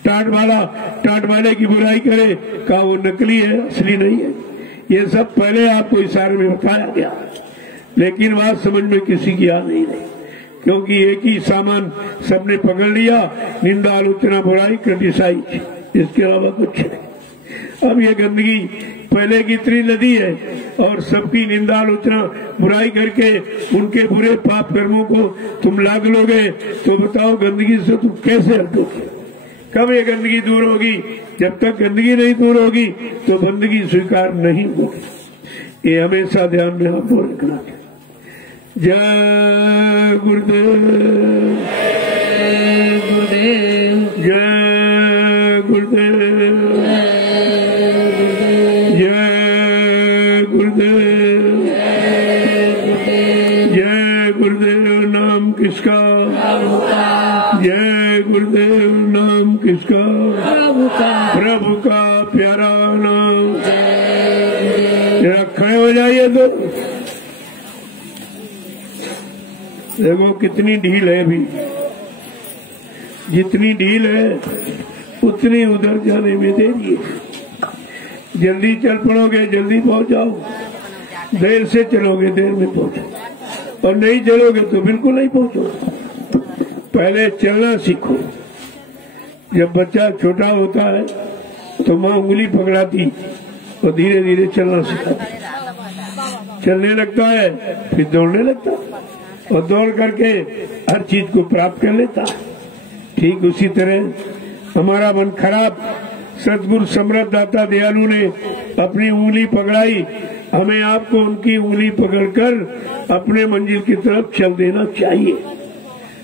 टाट वाले की बुराई करे, कहा वो नकली है, असली नहीं है। ये सब पहले आपको इशारे में बताया गया, लेकिन बात समझ में किसी की आ नहीं रही, क्योंकि एक ही सामान सबने पकड़ लिया, निंदा आलोचना बुराई क्रिटिसाइज, इसके अलावा कुछ नहीं। अब ये गंदगी पहले की इतनी नदी है और सबकी निंदा आलोचना बुराई करके उनके बुरे पाप कर्मों को तुम लाद लोगे, तो बताओ गंदगी से तुम कैसे हटोगे? कब ये गंदगी दूर होगी? जब तक गंदगी नहीं दूर होगी तो बंदगी स्वीकार नहीं होगी। ये हमेशा ध्यान में आपको रखना है। जय गुरुदेव, जय गुरुदेव, जय गुरुदेव, जय गुरुदेव, जय गुरुदेव। नाम के गुरुदेव नाम किसका? प्रभु का। प्रभु का प्यारा नाम। जय जरा खड़े हो जाइए तो देखो कितनी ढील है अभी। जितनी ढील है उतनी उधर जाने में देरी है। जल्दी चल पड़ोगे जल्दी पहुंच जाओ, देर से चलोगे देर में पहुंचो, और नहीं चलोगे तो बिल्कुल नहीं पहुंचो। पहले चलना सीखो। जब बच्चा छोटा होता है तो माँ उंगली पकड़ाती और धीरे धीरे चलना सिखाती। चलने लगता है फिर दौड़ने लगता है और दौड़ करके हर चीज को प्राप्त कर लेता है। ठीक उसी तरह हमारा मन खराब, सतगुरु समृद्ध दाता दयालु ने अपनी उंगली पकड़ाई, हमें आपको उनकी उंगली पकड़कर अपने मंजिल की तरफ चल देना चाहिए।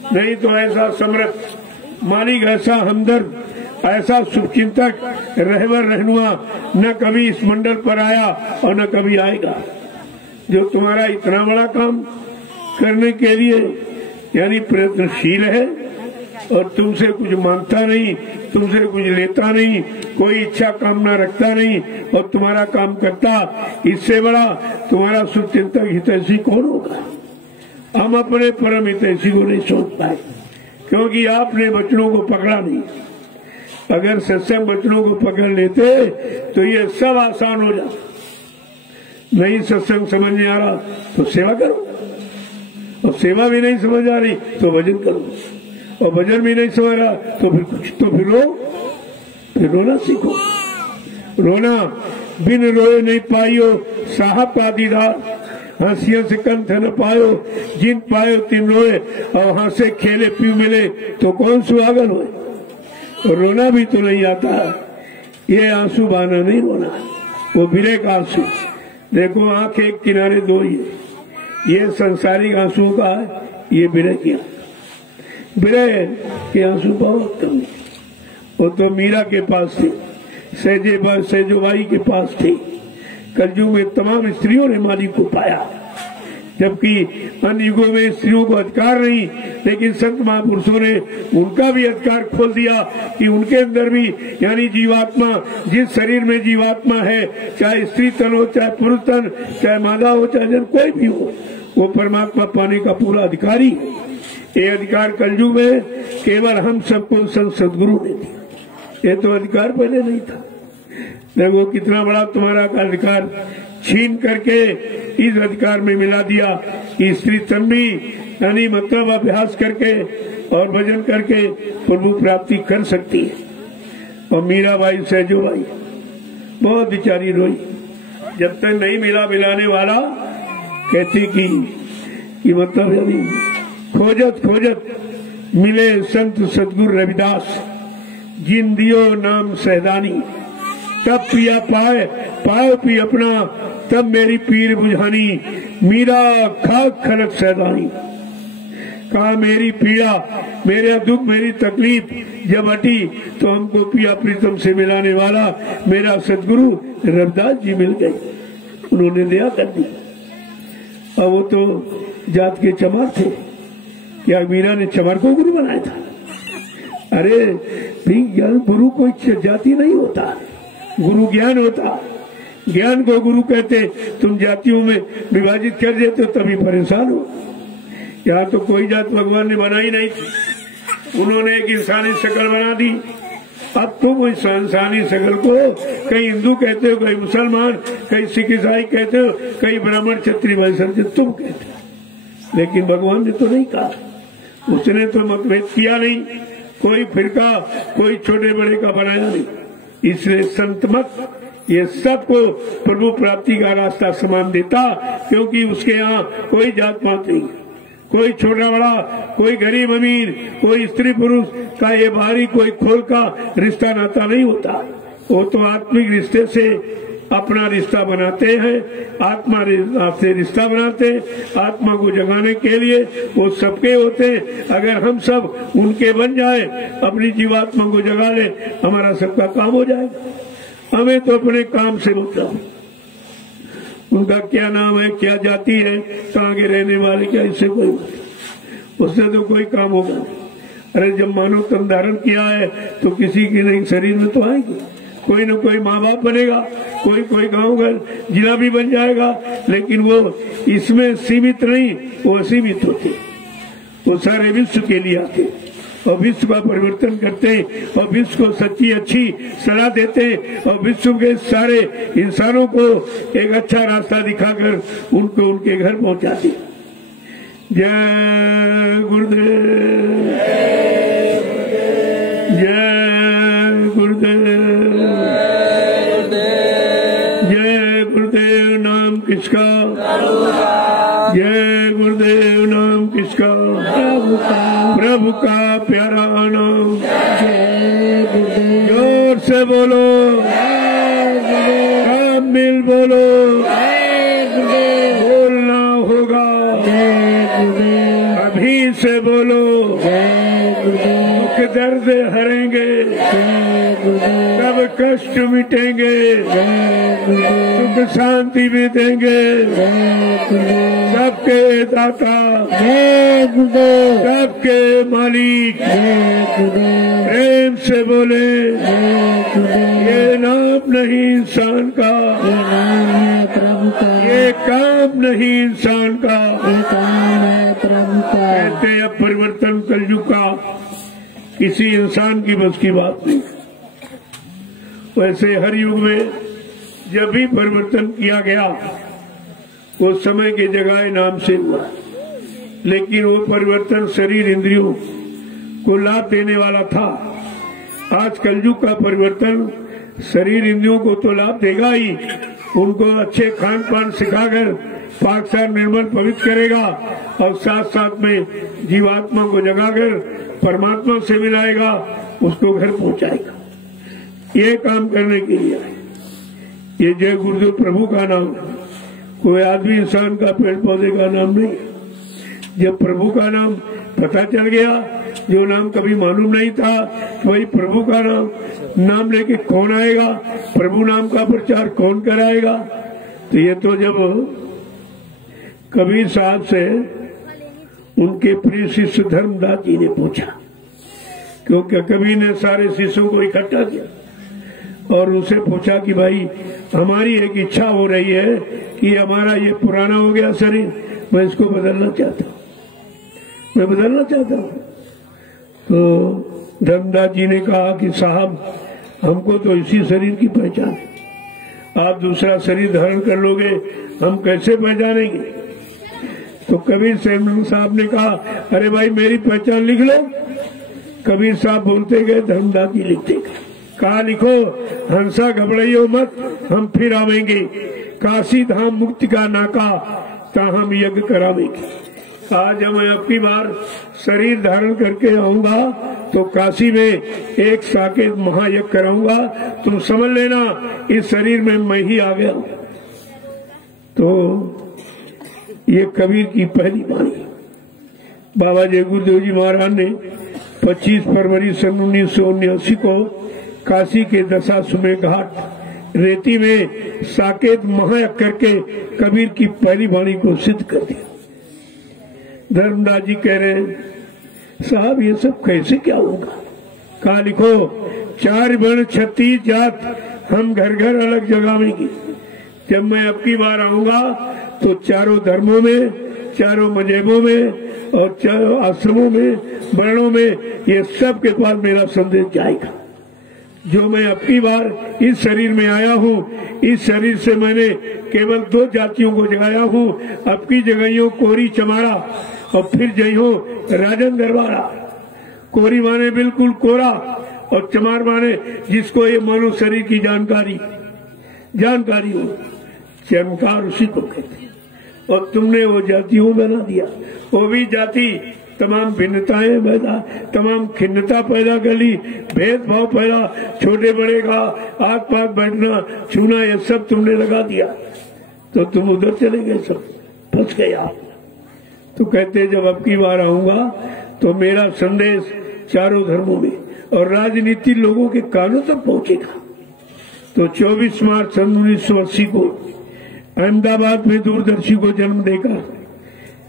नहीं तो ऐसा समृद्ध मालिक, ऐसा हमदर्द, ऐसा शुभचिंतक, रहबर रहनुमा न कभी इस मंडल पर आया और न कभी आएगा, जो तुम्हारा इतना बड़ा काम करने के लिए यानी प्रयत्नशील है और तुमसे कुछ मांगता नहीं, तुमसे कुछ लेता नहीं, कोई इच्छा कामना रखता नहीं और तुम्हारा काम करता। इससे बड़ा तुम्हारा शुभचिंतक हितैषी कौन होगा? हम अपने परम हितैषी को नहीं सोच पाए क्योंकि आपने वचनों को पकड़ा नहीं। अगर सत्संग वचनों को पकड़ लेते तो ये सब आसान हो जाता। नहीं सत्संग समझ में आ रहा तो सेवा करो, और सेवा भी नहीं समझ आ रही तो भजन करो, और भजन भी नहीं समझ रहा तो फिर कुछ तो फिर रोना सीखो। रोना बिन रोए नहीं पाइयो साहब का दीदार, हंसियों से कंठ न पायो जिन पायो तिन रोए, और हंसे खेले पीऊ मिले तो कौन सुहागन होए। रोना भी तो नहीं आता, ये आंसू बहाना नहीं रोना, वो बिरेक आंसू। देखो आंख एक किनारे दो ही है, ये संसारिक आंसुओं का है, ये बिरह की बिरह के आंसू बहुत कम है। वो तो मीरा के पास थे, सेजोबाई के पास थे। कलयुग में तमाम स्त्रियों ने मालिक को पाया, जबकि अन्य युगों में स्त्रियों को अधिकार नहीं, लेकिन संत महापुरुषों ने उनका भी अधिकार खोल दिया कि उनके अंदर भी यानी जीवात्मा, जिस शरीर में जीवात्मा है, चाहे स्त्री तन हो, चाहे पुरुष तन, चाहे मादा हो, चाहे जन कोई भी हो, वो परमात्मा पाने का पूरा अधिकारी है। ये अधिकार कलयुग में केवल हम सबको संत सदगुरु ने दिया, ये तो अधिकार पहले नहीं था। देखो कितना बड़ा तुम्हारा अधिकार छीन करके इस अधिकार में मिला दिया कि स्त्री तन भी यानी मतलब अभ्यास करके और भजन करके प्रभु प्राप्ति कर सकती है। और मीराबाई सेजोबाई बहुत बेचारी रोई, जब तक नहीं मिला मिलाने वाला, कहती कि मतलब यानी खोजत खोजत मिले संत सदगुरु रविदास, जिन दियो नाम सहदानी, तब पिया पाए पाओ पी अपना, तब मेरी पीर बुझानी, मीरा खाक खलक सहदानी। कहा मेरी पीड़ा, मेरा दुख, मेरी तकलीफ जब हटी तो हमको पिया प्रीतम से मिलाने वाला मेरा सदगुरु रविदास जी मिल गए, उन्होंने दया कर दी। अब वो तो जात के चमार थे, क्या मीरा ने चमार को गुरु बनाया था? अरे ज्ञान गुरु कोई जाति नहीं होता, गुरु ज्ञान होता। ज्ञान को गुरु कहते, तुम जातियों में विभाजित कर देते हो तभी परेशान हो। यहाँ तो कोई जात भगवान ने बनाई नहीं थी, उन्होंने एक इंसानी शक्ल बना दी। अब तुम इस इंसानी शक्ल को कई हिंदू कहते हो, कई मुसलमान, कई सिख ईसाई कहते हो, कई ब्राह्मण क्षत्रिय वैश्य तुम कहते हो, लेकिन भगवान ने तो नहीं कहा, उसने तो मतभेद किया नहीं, कोई फिरका कोई छोटे बड़े का बनाया नहीं। इसलिए संत मत ये सबको प्रभु प्राप्ति का रास्ता समान देता, क्योंकि उसके यहाँ कोई जात पात नहीं, कोई छोटा बड़ा, कोई गरीब अमीर, कोई स्त्री पुरुष का ये बाहरी कोई खोल का रिश्ता नाता नहीं होता। वो तो आत्मिक रिश्ते से अपना रिश्ता बनाते हैं, आत्मा से रिश्ता बनाते हैं, आत्मा को जगाने के लिए वो सबके होते हैं। अगर हम सब उनके बन जाए, अपनी जीवात्मा को जगा ले, हमारा सबका काम हो जाएगा। हमें तो अपने काम से मतलब, उनका क्या नाम है, क्या जाति है, कहाँ के रहने वाले, क्या, इससे कोई मतलब, उससे तो कोई काम होगा। अरे जब मानव तन धारण किया है तो किसी के नहीं शरीर में तो आएगी, कोई न कोई माँ बाप बनेगा, कोई गांव घर जिला भी बन जाएगा, लेकिन वो इसमें सीमित नहीं, वो असीमित होते, वो सारे विश्व के लिए आते और विश्व का परिवर्तन करते और विश्व को सच्ची अच्छी सलाह देते और विश्व के सारे इंसानों को एक अच्छा रास्ता दिखाकर उनको उनके घर पहुंचाते। जय गुरुदेव, जय गुरुदेव, जय गुरुदेव। नाम किसका? जय गुरुदेव। नाम किसका? प्रभु का, प्रभु का प्यारा नाम। जय गुरुदेव, जोर से बोलो, सब मिल बोलो, जय गुरुदेव, बोलना होगा, जय गुरुदेव, अभी से बोलो, जय गुरुदेव, दुख दर्द हरेंगे, जय गुरुदेव, सब कष्ट मिटेंगे, जय गुरुदेव, सुख शांति भी देंगे, जय गुरुदेव, सबके दाता, जय गुरुदेव, सबके मालिक, जय गुरुदेव, प्रेम से बोले, जय गुरुदेव। ये नाम नहीं इंसान का, ये नाम है प्रभु का, ये काम नहीं इंसान का। ये काम है प्रभु का। कहते हैं अब परिवर्तन कलयुग का किसी इंसान की बस की बात नहीं। वैसे हर युग में जब भी परिवर्तन किया गया वो समय के जगह नाम से हुआ, लेकिन वो परिवर्तन शरीर इंद्रियों को लाभ देने वाला था। आज कलयुग का परिवर्तन शरीर इंद्रियों को तो लाभ देगा ही, उनको अच्छे खान पान सिखाकर पाकसार निर्मल पवित्र करेगा और साथ साथ में जीवात्मा को जगाकर परमात्मा से मिलाएगा, उसको घर पहुंचाएगा। ये काम करने के लिए आए। ये जय गुरुदेव प्रभु का नाम, कोई आदमी इंसान का पेड़ पौधे का नाम नहीं। जब प्रभु का नाम पता चल गया, जो नाम कभी मालूम नहीं था, वही प्रभु का नाम लेके कौन आएगा, प्रभु नाम का प्रचार कौन कराएगा। तो ये तो जब कबीर साहब से उनके प्रिय शिष्य धर्मदास जी ने पूछा, क्योंकि कबीर ने सारे शिष्यों को इकट्ठा किया और उनसे पूछा कि भाई हमारी एक इच्छा हो रही है कि हमारा ये पुराना हो गया शरीर, मैं इसको बदलना चाहता हूँ, मैं बदलना चाहता हूँ। तो धर्मदास जी ने कहा कि साहब हमको तो इसी शरीर की पहचान है, आप दूसरा शरीर धारण कर लोगे, हम कैसे पहचानेंगे। तो कबीर साहब ने कहा अरे भाई मेरी पहचान लिख लो। कबीर साहब बोलते गए, धर्मदास जी लिखते गए। कहा लिखो, हंसा घबराइयो मत, हम फिर आवेंगे, काशी धाम मुक्ति का नाका ता हम यज्ञ करावेंगे। कहा जब मैं अब की बार शरीर धारण करके आऊंगा तो काशी में एक साकेत महायज्ञ कराऊंगा, तुम समझ लेना इस शरीर में मैं ही आ गया। तो ये कबीर की पहली वाणी। बाबा जय गुरुदेव जी महाराज ने 25 फरवरी सन 1979 को काशी के दशाश्वमेध घाट रेती में साकेत महायज्ञ करके कबीर की पहली वाणी को सिद्ध कर दिया। धर्मदास जी कह रहे हैं साहब ये सब कैसे क्या होगा। कहा लिखो, 4 वर्ण 36 जात हम घर घर अलग जगावेंगे। जब मैं अब की बार आऊंगा तो चारों धर्मों में, चारों मजहबों में और चारों आश्रमों में, वर्णों में ये सब के पास मेरा संदेश जाएगा। जो मैं अब की बार इस शरीर में आया हूँ, इस शरीर से मैंने केवल 2 जातियों को जगाया हूँ। अब की जगहियों कोरी चमारा और फिर जइहो राजन दरबारा। कोरी माने बिल्कुल कोरा और चमार माने जिसको ये मानो शरीर की जानकारी हो, चमकार उसी को कहते हैं। और तुमने वो जातियों बना दिया, वो भी जाति तमाम भिन्नताएं पैदा, तमाम खिन्नता पैदा कर ली, भेदभाव पैदा, छोटे बड़े का आस पास बैठना छूना ये सब तुमने लगा दिया। तो तुम उधर चले गए, सब फंस गए आप। तो कहते जब अब की बार आऊंगा तो मेरा संदेश चारों धर्मों में और राजनीति लोगों के कानों तक पहुंचेगा। तो 24 मार्च सन 1980 को अहमदाबाद में दूरदर्शी को जन्म देगा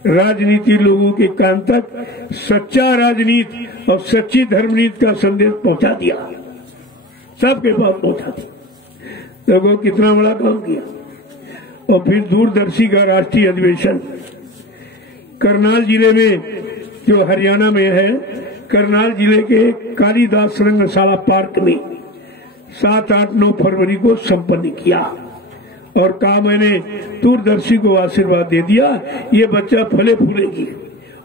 राजनीति लोगों के कान तक सच्चा राजनीति और सच्ची धर्मनीति का संदेश पहुंचा दिया, सबके पास पहुंचा दिया। देखो कितना बड़ा काम किया। और फिर दूरदर्शी का राष्ट्रीय अधिवेशन करनाल जिले में, जो हरियाणा में है, करनाल जिले के कालीदास रंगशाला पार्क में 7, 8, 9 फरवरी को संपन्न किया और कहा मैंने दूरदर्शी को आशीर्वाद दे दिया, ये बच्चा फले फूलेगी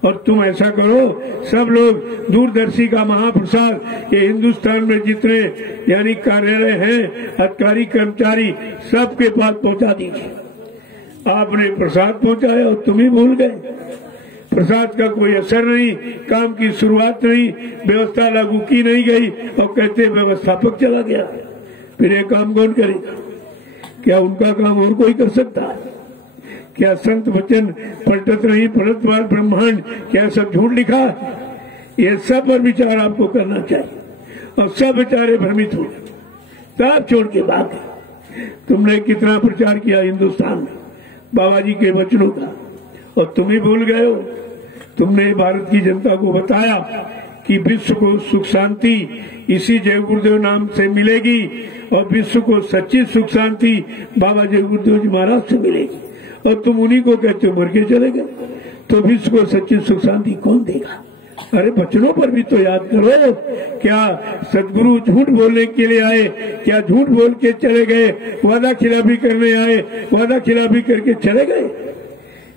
और तुम ऐसा करो, सब लोग दूरदर्शी का महाप्रसाद ये हिंदुस्तान में जितने यानी कार्यालय हैं, अधिकारी कर्मचारी सबके पास पहुंचा दीजिए। आपने प्रसाद पहुंचाया और तुम ही भूल गए। प्रसाद का कोई असर नहीं, काम की शुरुआत नहीं, व्यवस्था लागू की नहीं गई और कहते व्यवस्थापक चला गया। फिर ये काम कौन करेगा? क्या उनका काम और कोई कर सकता है? क्या संत वचन पलटत नहीं पलट बार ब्रह्मांड, क्या सब झूठ लिखा है? ये सब पर विचार आपको करना चाहिए और सब बेचारे भ्रमित हो गए, तब छोड़ के भाग गए। तुमने कितना प्रचार किया हिंदुस्तान में बाबा जी के वचनों का और तुम ही भूल गए हो। तुमने भारत की जनता को बताया कि विश्व को सुख शांति इसी जय गुरुदेव नाम से मिलेगी और विश्व को सच्ची सुख शांति बाबा जय गुरुदेव जी महाराज से मिलेगी, और तुम उन्हीं को कहते हो मर के चले गए। तो विश्व को सच्ची सुख शांति कौन देगा? अरे बचनों पर भी तो याद करो। क्या सदगुरु झूठ बोलने के लिए आए? क्या झूठ बोल के चले गए? वादा खिलाफी करने आए, वादा खिलाफी करके चले गए?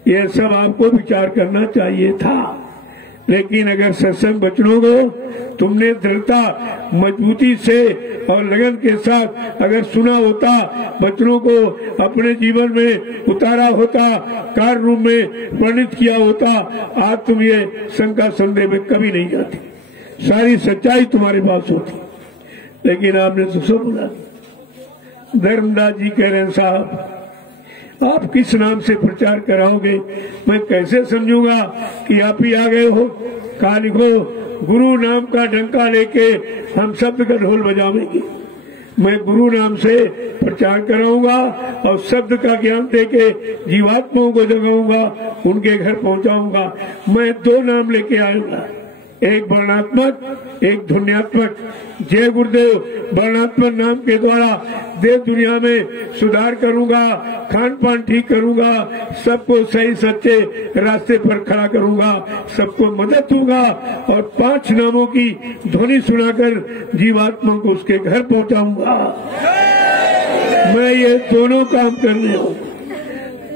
ये सब आपको विचार करना चाहिए था। लेकिन अगर सत्संग वचनों को तुमने दृढ़ता मजबूती से और लगन के साथ अगर सुना होता, वचनों को अपने जीवन में उतारा होता, कार्य रूप में वर्णित किया होता, आज तुम ये शंका संदेह में कभी नहीं जाते, सारी सच्चाई तुम्हारे पास होती। लेकिन आपने तो सब बोला। धर्मदास जी कह रहे हैं साहब आप किस नाम से प्रचार कराओगे? मैं कैसे समझूंगा कि आप ही आ गए हो? कहा लिखो गुरु नाम का डंका लेके हम शब्द का ढोल बजावेंगे। मैं गुरु नाम से प्रचार कराऊंगा और शब्द का ज्ञान देके जीवात्माओं को जगाऊंगा, उनके घर पहुंचाऊंगा। मैं 2 नाम लेके आऊंगा, एक वर्णात्मक, एक ध्वन्यात्मक। जय गुरुदेव वर्णात्मक नाम के द्वारा देश दुनिया में सुधार करूंगा, खान पान ठीक करूंगा, सबको सही सच्चे रास्ते पर खड़ा करूंगा, सबको मदद दूंगा और 5 नामों की ध्वनि सुनाकर जीवात्मा को उसके घर पहुंचाऊंगा। मैं ये दोनों काम करने हूँ।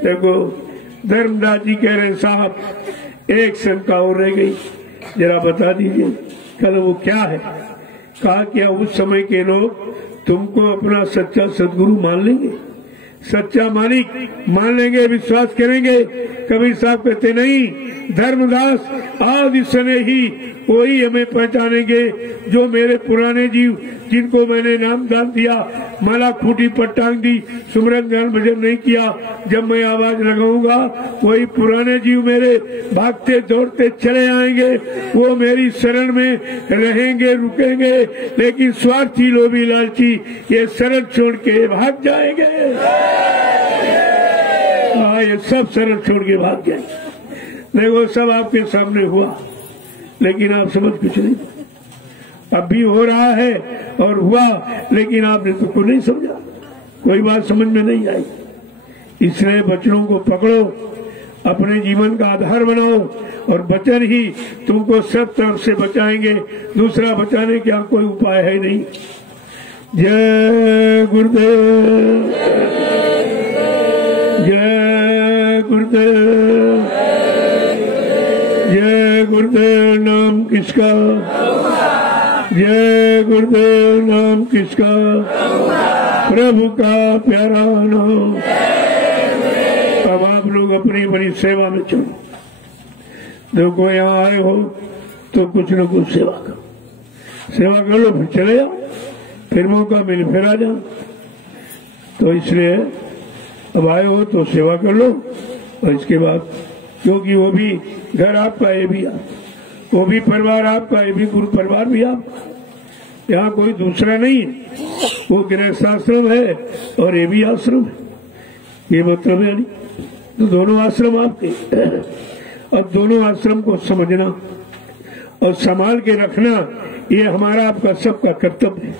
देखो धर्मदास जी कह रहे हैं साहब एक शंका और रह गई, जरा बता दीजिए कल वो क्या है? कहा क्या उस समय के लोग तुमको अपना सच्चा सदगुरु मान लेंगे, सच्चा मालिक मान लेंगे, विश्वास करेंगे? कबीर साहब कहते नहीं, धर्मदास आज इस समय ही वही हमें पहचानेंगे जो मेरे पुराने जीव जिनको मैंने नाम दान दिया, माला खूटी पर टांग दी, सुमरन ध्यान भजन नहीं किया, जब मैं आवाज लगाऊंगा वही पुराने जीव मेरे भागते दौड़ते चले आएंगे, वो मेरी शरण में रहेंगे, रुकेंगे। लेकिन स्वार्थी लोभी लालची ये शरण छोड़ के भाग जाएंगे। ये सब शरण छोड़ के भाग जाएंगे। देखो सब आपके सामने हुआ, लेकिन आप समझ कुछ नहीं। अब भी हो रहा है और हुआ, लेकिन आपने तो कुछ नहीं समझा, कोई बात समझ में नहीं आई। इसलिए वचनों को पकड़ो, अपने जीवन का आधार बनाओ और वचन ही तुमको सब तरफ से बचाएंगे, दूसरा बचाने का कोई उपाय है नहीं। जय गुरुदेव, जय गुरुदेव, जय गुरुदेव नाम किसका, जय गुरुदेव नाम किसका, प्रभु का प्यारा नाम। अब आप लोग अपनी बड़ी सेवा में चलो। देखो यहाँ आए हो तो कुछ न कुछ सेवा करो, सेवा कर लो, फिर चले जाओ, फिर मौका मिले फिर आ जाओ। तो इसलिए अब आए हो तो सेवा कर लो और इसके बाद, क्योंकि वो भी घर आपका, ये भी आप, वो भी परिवार आपका, ये भी गुरु परिवार भी आपका, यहाँ कोई दूसरा नहीं है। वो गृहस्थ आश्रम है और ये भी आश्रम है, ये मतलब है नहीं, तो दोनों आश्रम आपके। और दोनों आश्रम को समझना और संभाल के रखना, ये हमारा आपका सबका कर्तव्य है।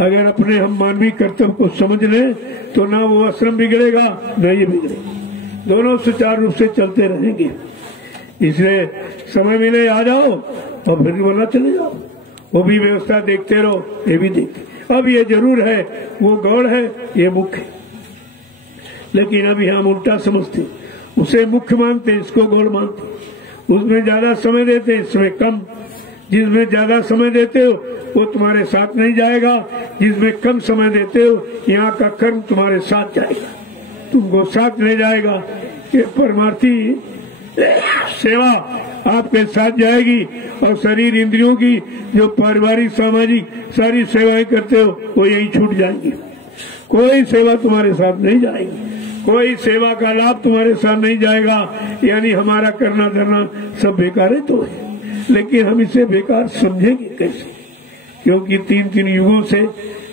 अगर अपने हम मानवीय कर्तव्य को समझ लें तो ना वो आश्रम बिगड़ेगा न ये बिगड़ेगा, दोनों सुचारू रूप से चलते रहेंगे। इसलिए समय मिले आ जाओ और फिर बोलना चले जाओ, वो भी व्यवस्था देखते रहो, ये भी देखते। अब ये जरूर है वो गौड़ है, ये मुख्य है, लेकिन अभी हम उल्टा समझते, उसे मुख्य मानते, इसको गौड़ मानते। उसमें ज्यादा समय देते, इसमें कम। जिसमें ज्यादा समय देते हो वो तुम्हारे साथ नहीं जाएगा, जिसमें कम समय देते हो यहाँ का कर्म तुम्हारे साथ जाएगा, तुमको साथ ले जाएगा। ये परमार्थी सेवा आपके साथ जाएगी और शरीर इंद्रियों की जो पारिवारिक सामाजिक सारी सेवाएं करते हो वो यही छूट जाएंगी। कोई सेवा तुम्हारे साथ नहीं जाएगी, कोई सेवा का लाभ तुम्हारे साथ नहीं जाएगा। यानी हमारा करना धरना सब बेकार है तो है, लेकिन हम इसे बेकार समझेंगे कैसे? क्योंकि 3 युगों से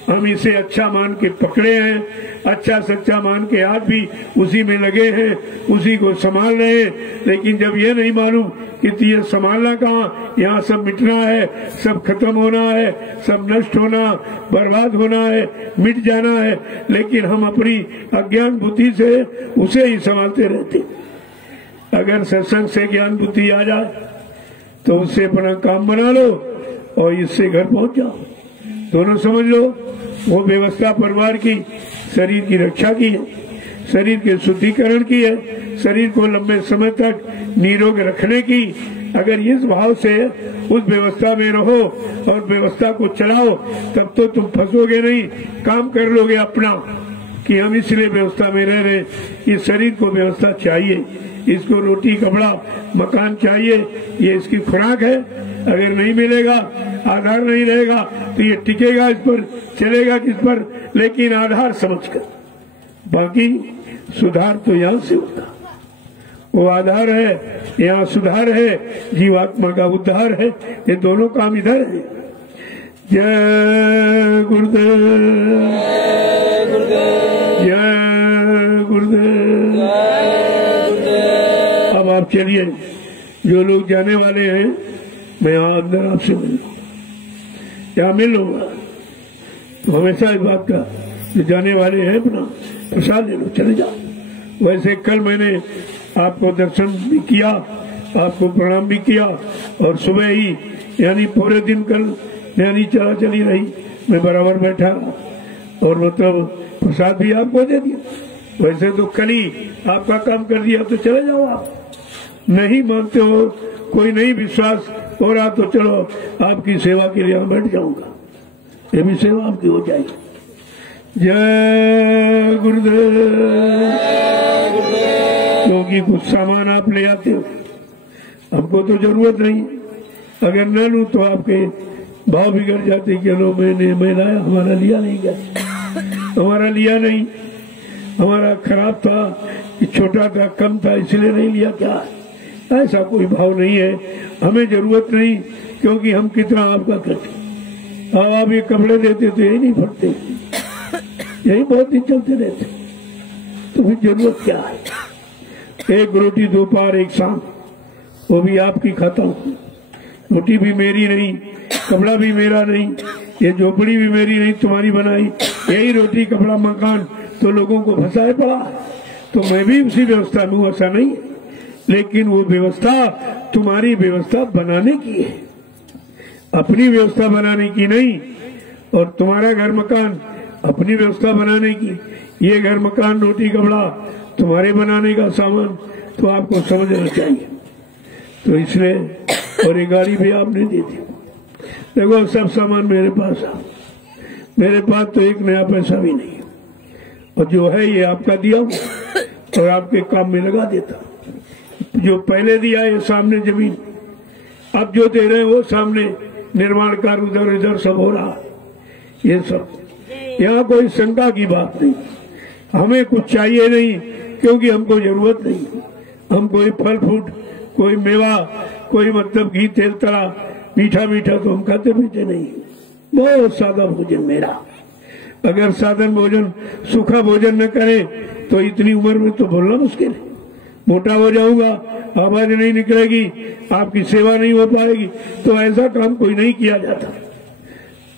हम इसे अच्छा मान के पकड़े हैं, अच्छा सच्चा मान के आज भी उसी में लगे हैं, उसी को संभाल रहे हैं। लेकिन जब ये नहीं मालूम कि ये संभालना कहाँ, यहाँ सब मिटना है, सब खत्म होना है, सब नष्ट होना, बर्बाद होना है, मिट जाना है, लेकिन हम अपनी अज्ञान बुद्धि से उसे ही संभालते रहते। अगर सत्संग से ज्ञान बुद्धि आ जाए तो उससे अपना काम बना लो और इससे घर पहुंच जाओ। दोनों समझ लो, वो व्यवस्था परिवार की शरीर की रक्षा की है, शरीर के शुद्धिकरण की है, शरीर को लंबे समय तक निरोग रखने की। अगर इस भाव से उस व्यवस्था में रहो और व्यवस्था को चलाओ तब तो तुम फंसोगे नहीं, काम कर लोगे अपना कि हम इसलिए व्यवस्था में रह रहे। इस शरीर को व्यवस्था चाहिए, इसको रोटी कपड़ा मकान चाहिए, ये इसकी खुराक है। अगर नहीं मिलेगा, आधार नहीं रहेगा तो ये टिकेगा इस पर, चलेगा किस पर, लेकिन आधार समझकर। बाकी सुधार तो यहाँ से होता, वो आधार है, यहाँ सुधार है, जीवात्मा का उद्धार है। ये दोनों काम इधर है। जय गुरुदेव, जय गुरुदेव। अब आप चलिए, जो लोग जाने वाले हैं मैं यहाँ अंदर आपसे मिलूंगा, यहाँ मिल लूंगा। तो हमेशा इस बात का, जो जाने वाले हैं अपना प्रसाद ले लो, चले जाओ। वैसे कल मैंने आपको दर्शन भी किया, आपको प्रणाम भी किया, और सुबह ही यानी पूरे दिन कल नैनी चला चली रही, मैं बराबर बैठा और मतलब प्रसाद भी आपको दे दिया। वैसे तो कल ही आपका काम कर दिया, तो चले जाओ। आप नहीं मानते हो, कोई नहीं विश्वास हो रहा तो चलो आपकी सेवा के लिए बैठ जाऊंगा, ये भी सेवा आपकी हो जाएगी। जय गुरुदेव। क्योंकि कुछ सामान आप ले आते हो, हमको तो जरूरत नहीं, अगर न लूं तो आपके भाव बिगड़ जाते कि लो मैं लाया, हमारा लिया नहीं गया, हमारा लिया नहीं, हमारा खराब था, छोटा था, कम था, इसलिए नहीं लिया। क्या ऐसा कोई भाव नहीं है, हमें जरूरत नहीं, क्योंकि हम कितना आपका करते। अब आप ये कपड़े देते तो यही नहीं फटते, यही बहुत दिन चलते रहते, तो फिर जरूरत क्या है? एक रोटी दोपहर एक शाम, वो भी आपकी खाता हूँ। रोटी भी मेरी नहीं, कपड़ा भी मेरा नहीं, ये झोपड़ी भी मेरी नहीं, तुम्हारी बनाई। यही रोटी कपड़ा मकान तो लोगों को फंसाए पड़ा, तो मैं भी उसी व्यवस्था में हूँ, ऐसा नहीं। लेकिन वो व्यवस्था तुम्हारी व्यवस्था बनाने की है, अपनी व्यवस्था बनाने की नहीं। और तुम्हारा घर मकान अपनी व्यवस्था बनाने की, ये घर मकान रोटी कपड़ा तुम्हारे बनाने का सामान, तो आपको समझना चाहिए। तो इसलिए, और ये गाड़ी भी आपने दे दी। देखो सब सामान मेरे पास है, मेरे पास तो एक नया पैसा भी नहीं है, और जो है ये आपका दिया और आपके काम में लगा देता। जो पहले दिया है सामने जमीन, अब जो दे रहे हैं वो सामने निर्माण कार्य उधर इधर सब हो रहा। ये सब यहाँ कोई शंका की बात नहीं, हमें कुछ चाहिए नहीं, क्योंकि हमको जरूरत नहीं। हम कोई फल फ्रूट, कोई मेवा, कोई मतलब घी तेल तला मीठा मीठा तो हम खाते पीते नहीं, बहुत सादा भोजन मेरा। अगर साधन भोजन सूखा भोजन न करे तो इतनी उम्र में तो बोलना मुश्किल है। मोटा हो जाऊंगा आवाज नहीं निकलेगी, आपकी सेवा नहीं हो पाएगी। तो ऐसा काम कोई नहीं किया जाता।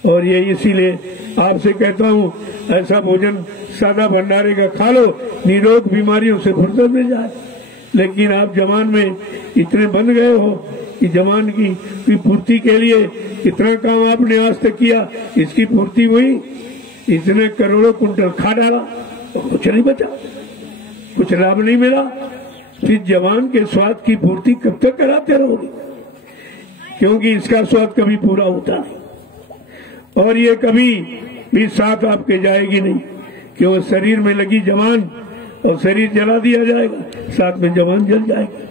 और ये इसीलिए आपसे कहता हूँ, ऐसा भोजन सादा भंडारे का खा लो, निरोग बीमारियों से फुर्सत मिल जाए। लेकिन आप जवान में इतने बन गए हो कि जवान की पूर्ति के लिए इतना काम आपने आज तक किया, इसकी पूर्ति हुई, इतने करोड़ों कुंटल खा डाला तो कुछ नहीं बचा, कुछ लाभ नहीं मिला। फिर जवान के स्वाद की पूर्ति कब तक कराते रहोगे? क्योंकि इसका स्वाद कभी पूरा होता नहीं और ये कभी भी साथ आपके जाएगी नहीं, कि वो शरीर में लगी जवान और शरीर जला दिया जाएगा, साथ में जवान जल जाएगा।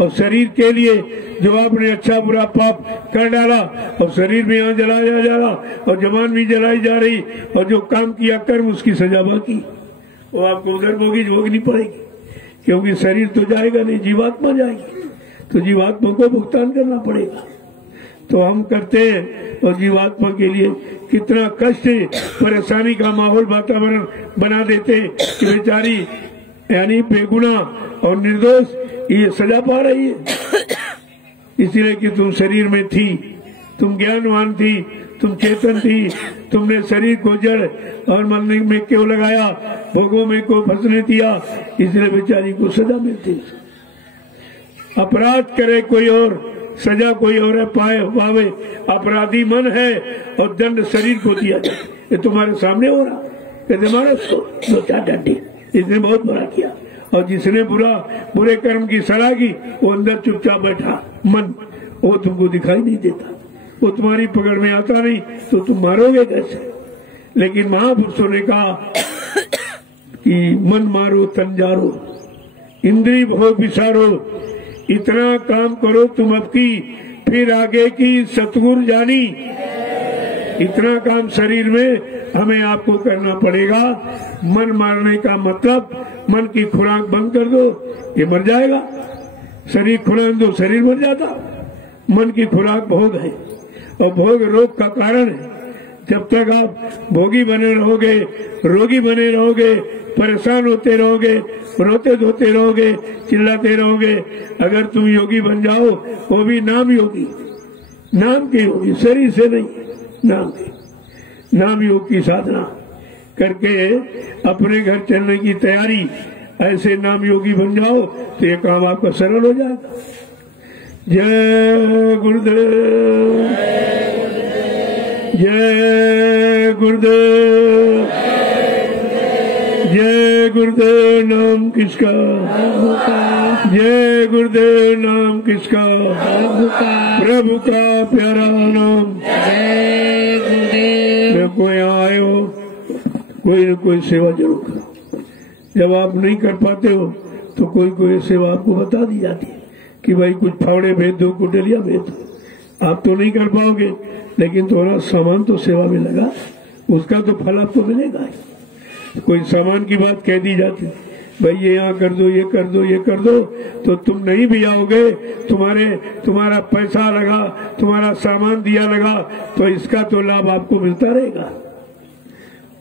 और शरीर के लिए जो आपने अच्छा बुरा पाप कर डाला और शरीर भी यहाँ जलाया जा रहा और जवान भी जलाई जा रही, और जो काम किया कर्म उसकी सजा बाकी, वो आपको उधर भोगनी पड़ेगी। क्योंकि शरीर तो जाएगा नहीं, जीवात्मा जाएगी, तो जीवात्मा को भुगतान करना पड़ेगा। तो हम करते हैं और जीवात्मा के लिए कितना कष्ट, परेशानी का माहौल वातावरण बना देते हैं कि बेचारी यानी बेगुना और निर्दोष ये सजा पा रही है। इसलिए कि तुम शरीर में थी, तुम ज्ञानवान थी, तुम चेतन थी, तुमने शरीर को जड़ और मन में क्यों लगाया, भोगों में को फंसने दिया, इसलिए बेचारी को सजा मिलती। अपराध करे कोई और, सजा कोई और पावे, अपराधी मन है और दंड शरीर को दिया जाए। ये तुम्हारे सामने हो रहा, कहते मारो उसको, 2-4 डंडे, इसने बहुत बुरा किया। और जिसने बुरे कर्म की सलाह की, वो अंदर चुपचाप बैठा मन, वो तुमको दिखाई नहीं देता, वो तुम्हारी पकड़ में आता नहीं, तो तुम मारोगे कैसे? लेकिन महापुरुषों ने कहा कि मन मारो तन जारो, इंद्री भोग विसारो, इतना काम करो तुम अब की, फिर आगे की सतगुरु जानी। इतना काम शरीर में हमें आपको करना पड़ेगा। मन मारने का मतलब मन की खुराक बंद कर दो, ये मर जाएगा। शरीर खुराक दो, शरीर मर जाता। मन की खुराक भोग है और भोग रोग का कारण है। जब तक आप भोगी बने रहोगे, रोगी बने रहोगे, परेशान होते रहोगे, रोते धोते रहोगे, चिल्लाते रहोगे, अगर तुम योगी बन जाओ, वो भी नाम योगी, नाम के योगी, शरीर से नहीं, नाम के, नाम योग की साधना करके अपने घर चलने की तैयारी, ऐसे नाम योगी बन जाओ तो ये काम आपका सरल हो जाएगा। जय गुरुदेव, जय गुरुदेव, जय गुरुदेव। नाम किसका? प्रभु का। जय गुरुदेव। नाम किसका? प्रभु का। प्रभु का प्यारा नाम। जय गुरुदेव। कोई आए हो, कोई न कोई सेवा जरूर करो। जब आप नहीं कर पाते हो तो कोई कोई सेवा आपको बता दी जाती है कि भाई कुछ फावड़े भेज दो, कुटलिया भेज दो। आप तो नहीं कर पाओगे, लेकिन थोड़ा सामान तो सेवा में लगा, उसका तो फल आपको मिलेगा। कोई सामान की बात कह दी जाती, भाई ये यहाँ कर दो, ये कर दो, ये कर दो, तो तुम नहीं भी आओगे, तुम्हारा पैसा लगा, तुम्हारा सामान दिया लगा, तो इसका तो लाभ आपको मिलता रहेगा।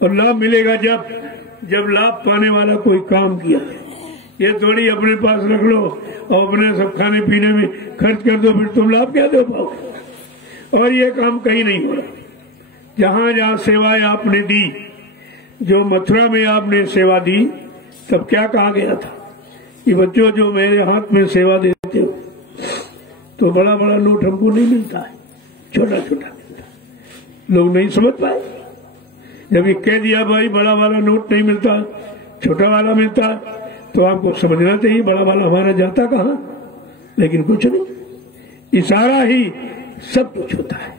और लाभ मिलेगा जब लाभ पाने वाला कोई काम किया। ये थोड़ी अपने पास रख लो और अपने सब खाने पीने में खर्च कर दो, फिर तुम लाभ क्या दे पाओगे। और ये काम कहीं नहीं हो रहा। जहां जहां सेवाएं आपने दी, जो मथुरा में आपने सेवा दी, तब क्या कहा गया था कि बच्चों जो मेरे हाथ में सेवा देते हो तो बड़ा बड़ा नोट हमको नहीं मिलता है, छोटा छोटा मिलता है। लोग नहीं समझ पाए। जब ये कह दिया भाई बड़ा वाला नोट नहीं मिलता, छोटा वाला मिलता, तो आपको समझना चाहिए बड़ा वाला हमारा जाता कहाँ। लेकिन कुछ नहीं, इशारा ही सब कुछ होता है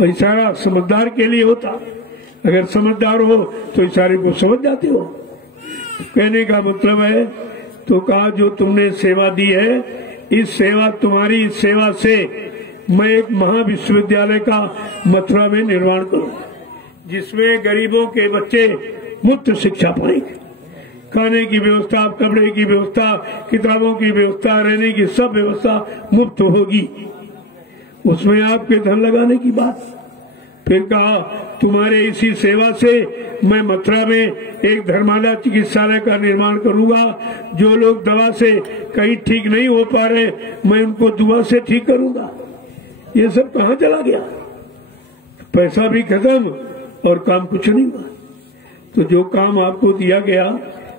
और इशारा समझदार के लिए होता। अगर समझदार हो तो इशारे को समझ जाते हो। कहने का मतलब है, तो कहा जो तुमने सेवा दी है, इस सेवा, तुम्हारी सेवा से मैं एक महाविश्वविद्यालय का मथुरा में निर्माण करूंगा, जिसमें गरीबों के बच्चे मुफ्त शिक्षा पाएंगे। खाने की व्यवस्था, कपड़े की व्यवस्था, किताबों की व्यवस्था, रहने की सब व्यवस्था मुफ्त होगी। उसमें आपके धन लगाने की बात फिर कहा तुम्हारे इसी सेवा से मैं मथुरा में एक धर्मादा चिकित्सालय का निर्माण करूंगा। जो लोग दवा से कहीं ठीक नहीं हो पा रहे मैं उनको दुआ से ठीक करूंगा। ये सब कहाँ चला गया? पैसा भी खत्म और काम कुछ नहीं हुआ। तो जो काम आपको दिया गया,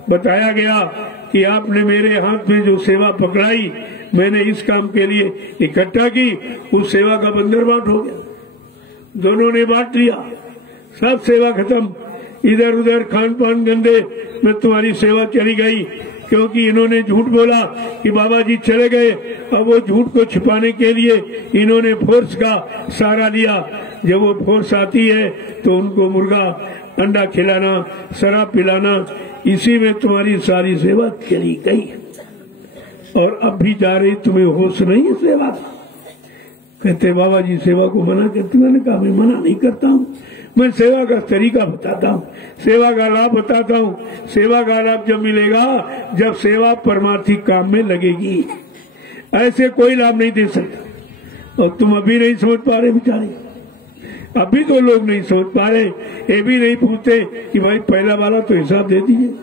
बताया गया कि आपने मेरे हाथ में जो सेवा पकड़ाई, मैंने इस काम के लिए इकट्ठा की, उस सेवा का बंदरबाट हो गया। दोनों ने बांट लिया, सब सेवा खत्म। इधर उधर खान पान गंदे में तुम्हारी सेवा चली गई, क्योंकि इन्होंने झूठ बोला कि बाबा जी चले गए। अब वो झूठ को छिपाने के लिए इन्होंने फोर्स का सहारा लिया। जब वो फोर्स आती है तो उनको मुर्गा अंडा खिलाना, शराब पिलाना, इसी में तुम्हारी सारी सेवा चली गई। और अब भी जा रही, तुम्हें होश नहीं है सेवा का। कहते बाबा जी सेवा को मना करते। मैंने कहा मैं मना नहीं करता हूँ, मैं सेवा का तरीका बताता हूँ, सेवा का लाभ बताता हूँ। सेवा का लाभ जब मिलेगा जब सेवा परमार्थी काम में लगेगी, ऐसे कोई लाभ नहीं दे सकता। और तुम अभी नहीं समझ पा रहे बेचारे, अभी तो लोग नहीं समझ पा रहे। ये भी नहीं पूछते कि भाई पहला वाला तो हिसाब दे दीजिए,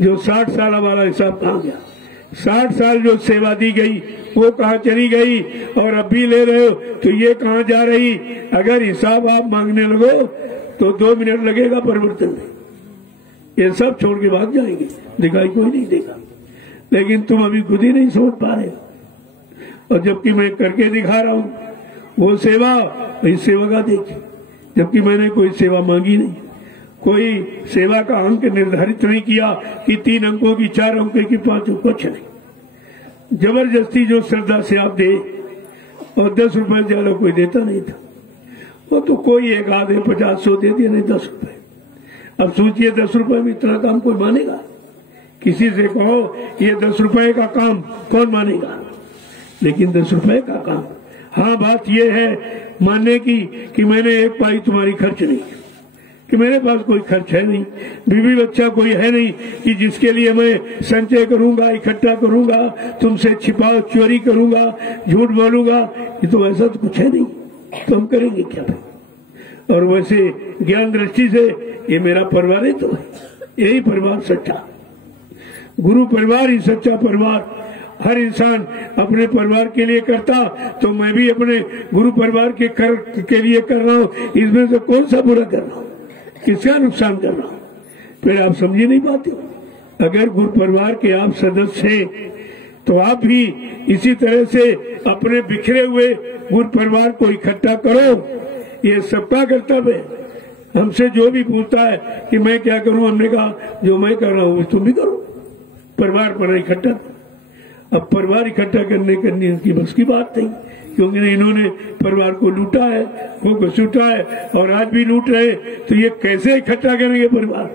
जो 60 साल वाला हिसाब कहाँ गया? 60 साल जो सेवा दी गई वो कहाँ चली गई? और अब भी ले रहे हो तो ये कहाँ जा रही? अगर हिसाब आप मांगने लगो तो 2 मिनट लगेगा परिवर्तन में। ये सब छोड़ के भाग जाएंगे, दिखाई कोई नहीं देगा। लेकिन तुम अभी खुद ही नहीं समझ पा रहे हो। और जबकि मैं करके दिखा रहा हूँ वो सेवा, इस सेवा का देखिए, जबकि मैंने कोई सेवा मांगी नहीं, कोई सेवा का अंक निर्धारित नहीं किया कि 3 अंकों की, 4 अंकों की, 5 अंकों, कुछ नहीं। जबरदस्ती जो श्रद्धा से आप दे, और 10 रुपए ज्यादा कोई देता नहीं था। वो तो कोई एक आधे 50-100 दे दिया, नहीं 10 रुपए। अब सोचिए 10 रुपए में इतना काम कोई मानेगा? किसी से कहो ये 10 रुपए का काम, कौन मानेगा? लेकिन 10 रुपए का काम। हाँ, बात यह है मानने की कि मैंने एक पाई तुम्हारी खर्च नहीं, कि मेरे पास कोई खर्च है नहीं, बीवी बच्चा कोई है नहीं कि जिसके लिए मैं संचय करूंगा, इकट्ठा करूंगा, तुमसे छिपाओ चोरी करूंगा, झूठ बोलूंगा। ये तो ऐसा तो कुछ है नहीं, तो हम करेंगे क्या भाई? और वैसे ज्ञान दृष्टि से ये मेरा परिवार है, तो यही परिवार सच्चा गुरु परिवार ही सच्चा परिवार। हर इंसान अपने परिवार के लिए करता, तो मैं भी अपने गुरु परिवार के लिए कर रहा हूँ। इसमें से कौन सा बुरा कर रहा हूँ, किसका नुकसान कर रहा हूँ? फिर आप समझे नहीं पाते हो। अगर गुरु परिवार के आप सदस्य हैं तो आप भी इसी तरह से अपने बिखरे हुए गुरु परिवार को इकट्ठा करो। ये सबका कर्तव्य है। हमसे जो भी पूछता है कि मैं क्या करूं, हमने कहा जो मैं कर रहा हूं तुम भी करो। परिवार पर इकट्ठा, अब परिवार इकट्ठा करने की बस की बात नहीं, क्योंकि इन्होंने परिवार को लूटा है, वो घसीटा है और आज भी लूट रहे। तो ये कैसे इकट्ठा करेंगे परिवार?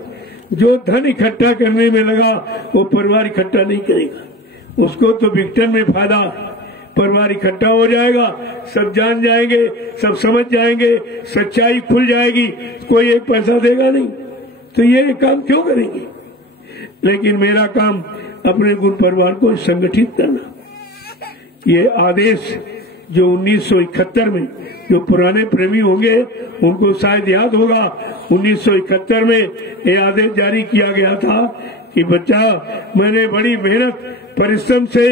जो धन इकट्ठा करने में लगा वो परिवार इकट्ठा नहीं करेगा, उसको तो विघटन में फायदा। परिवार इकट्ठा हो जाएगा, सब जान जाएंगे, सब समझ जाएंगे, सच्चाई खुल जाएगी, कोई एक पैसा देगा नहीं। तो ये काम क्यों करेंगे? लेकिन मेरा काम अपने गुरु परिवार को संगठित करना। ये आदेश जो 1971 में, जो पुराने प्रेमी होंगे उनको शायद याद होगा, 1971 में ये आदेश जारी किया गया था कि बच्चा, मैंने बड़ी मेहनत परिश्रम से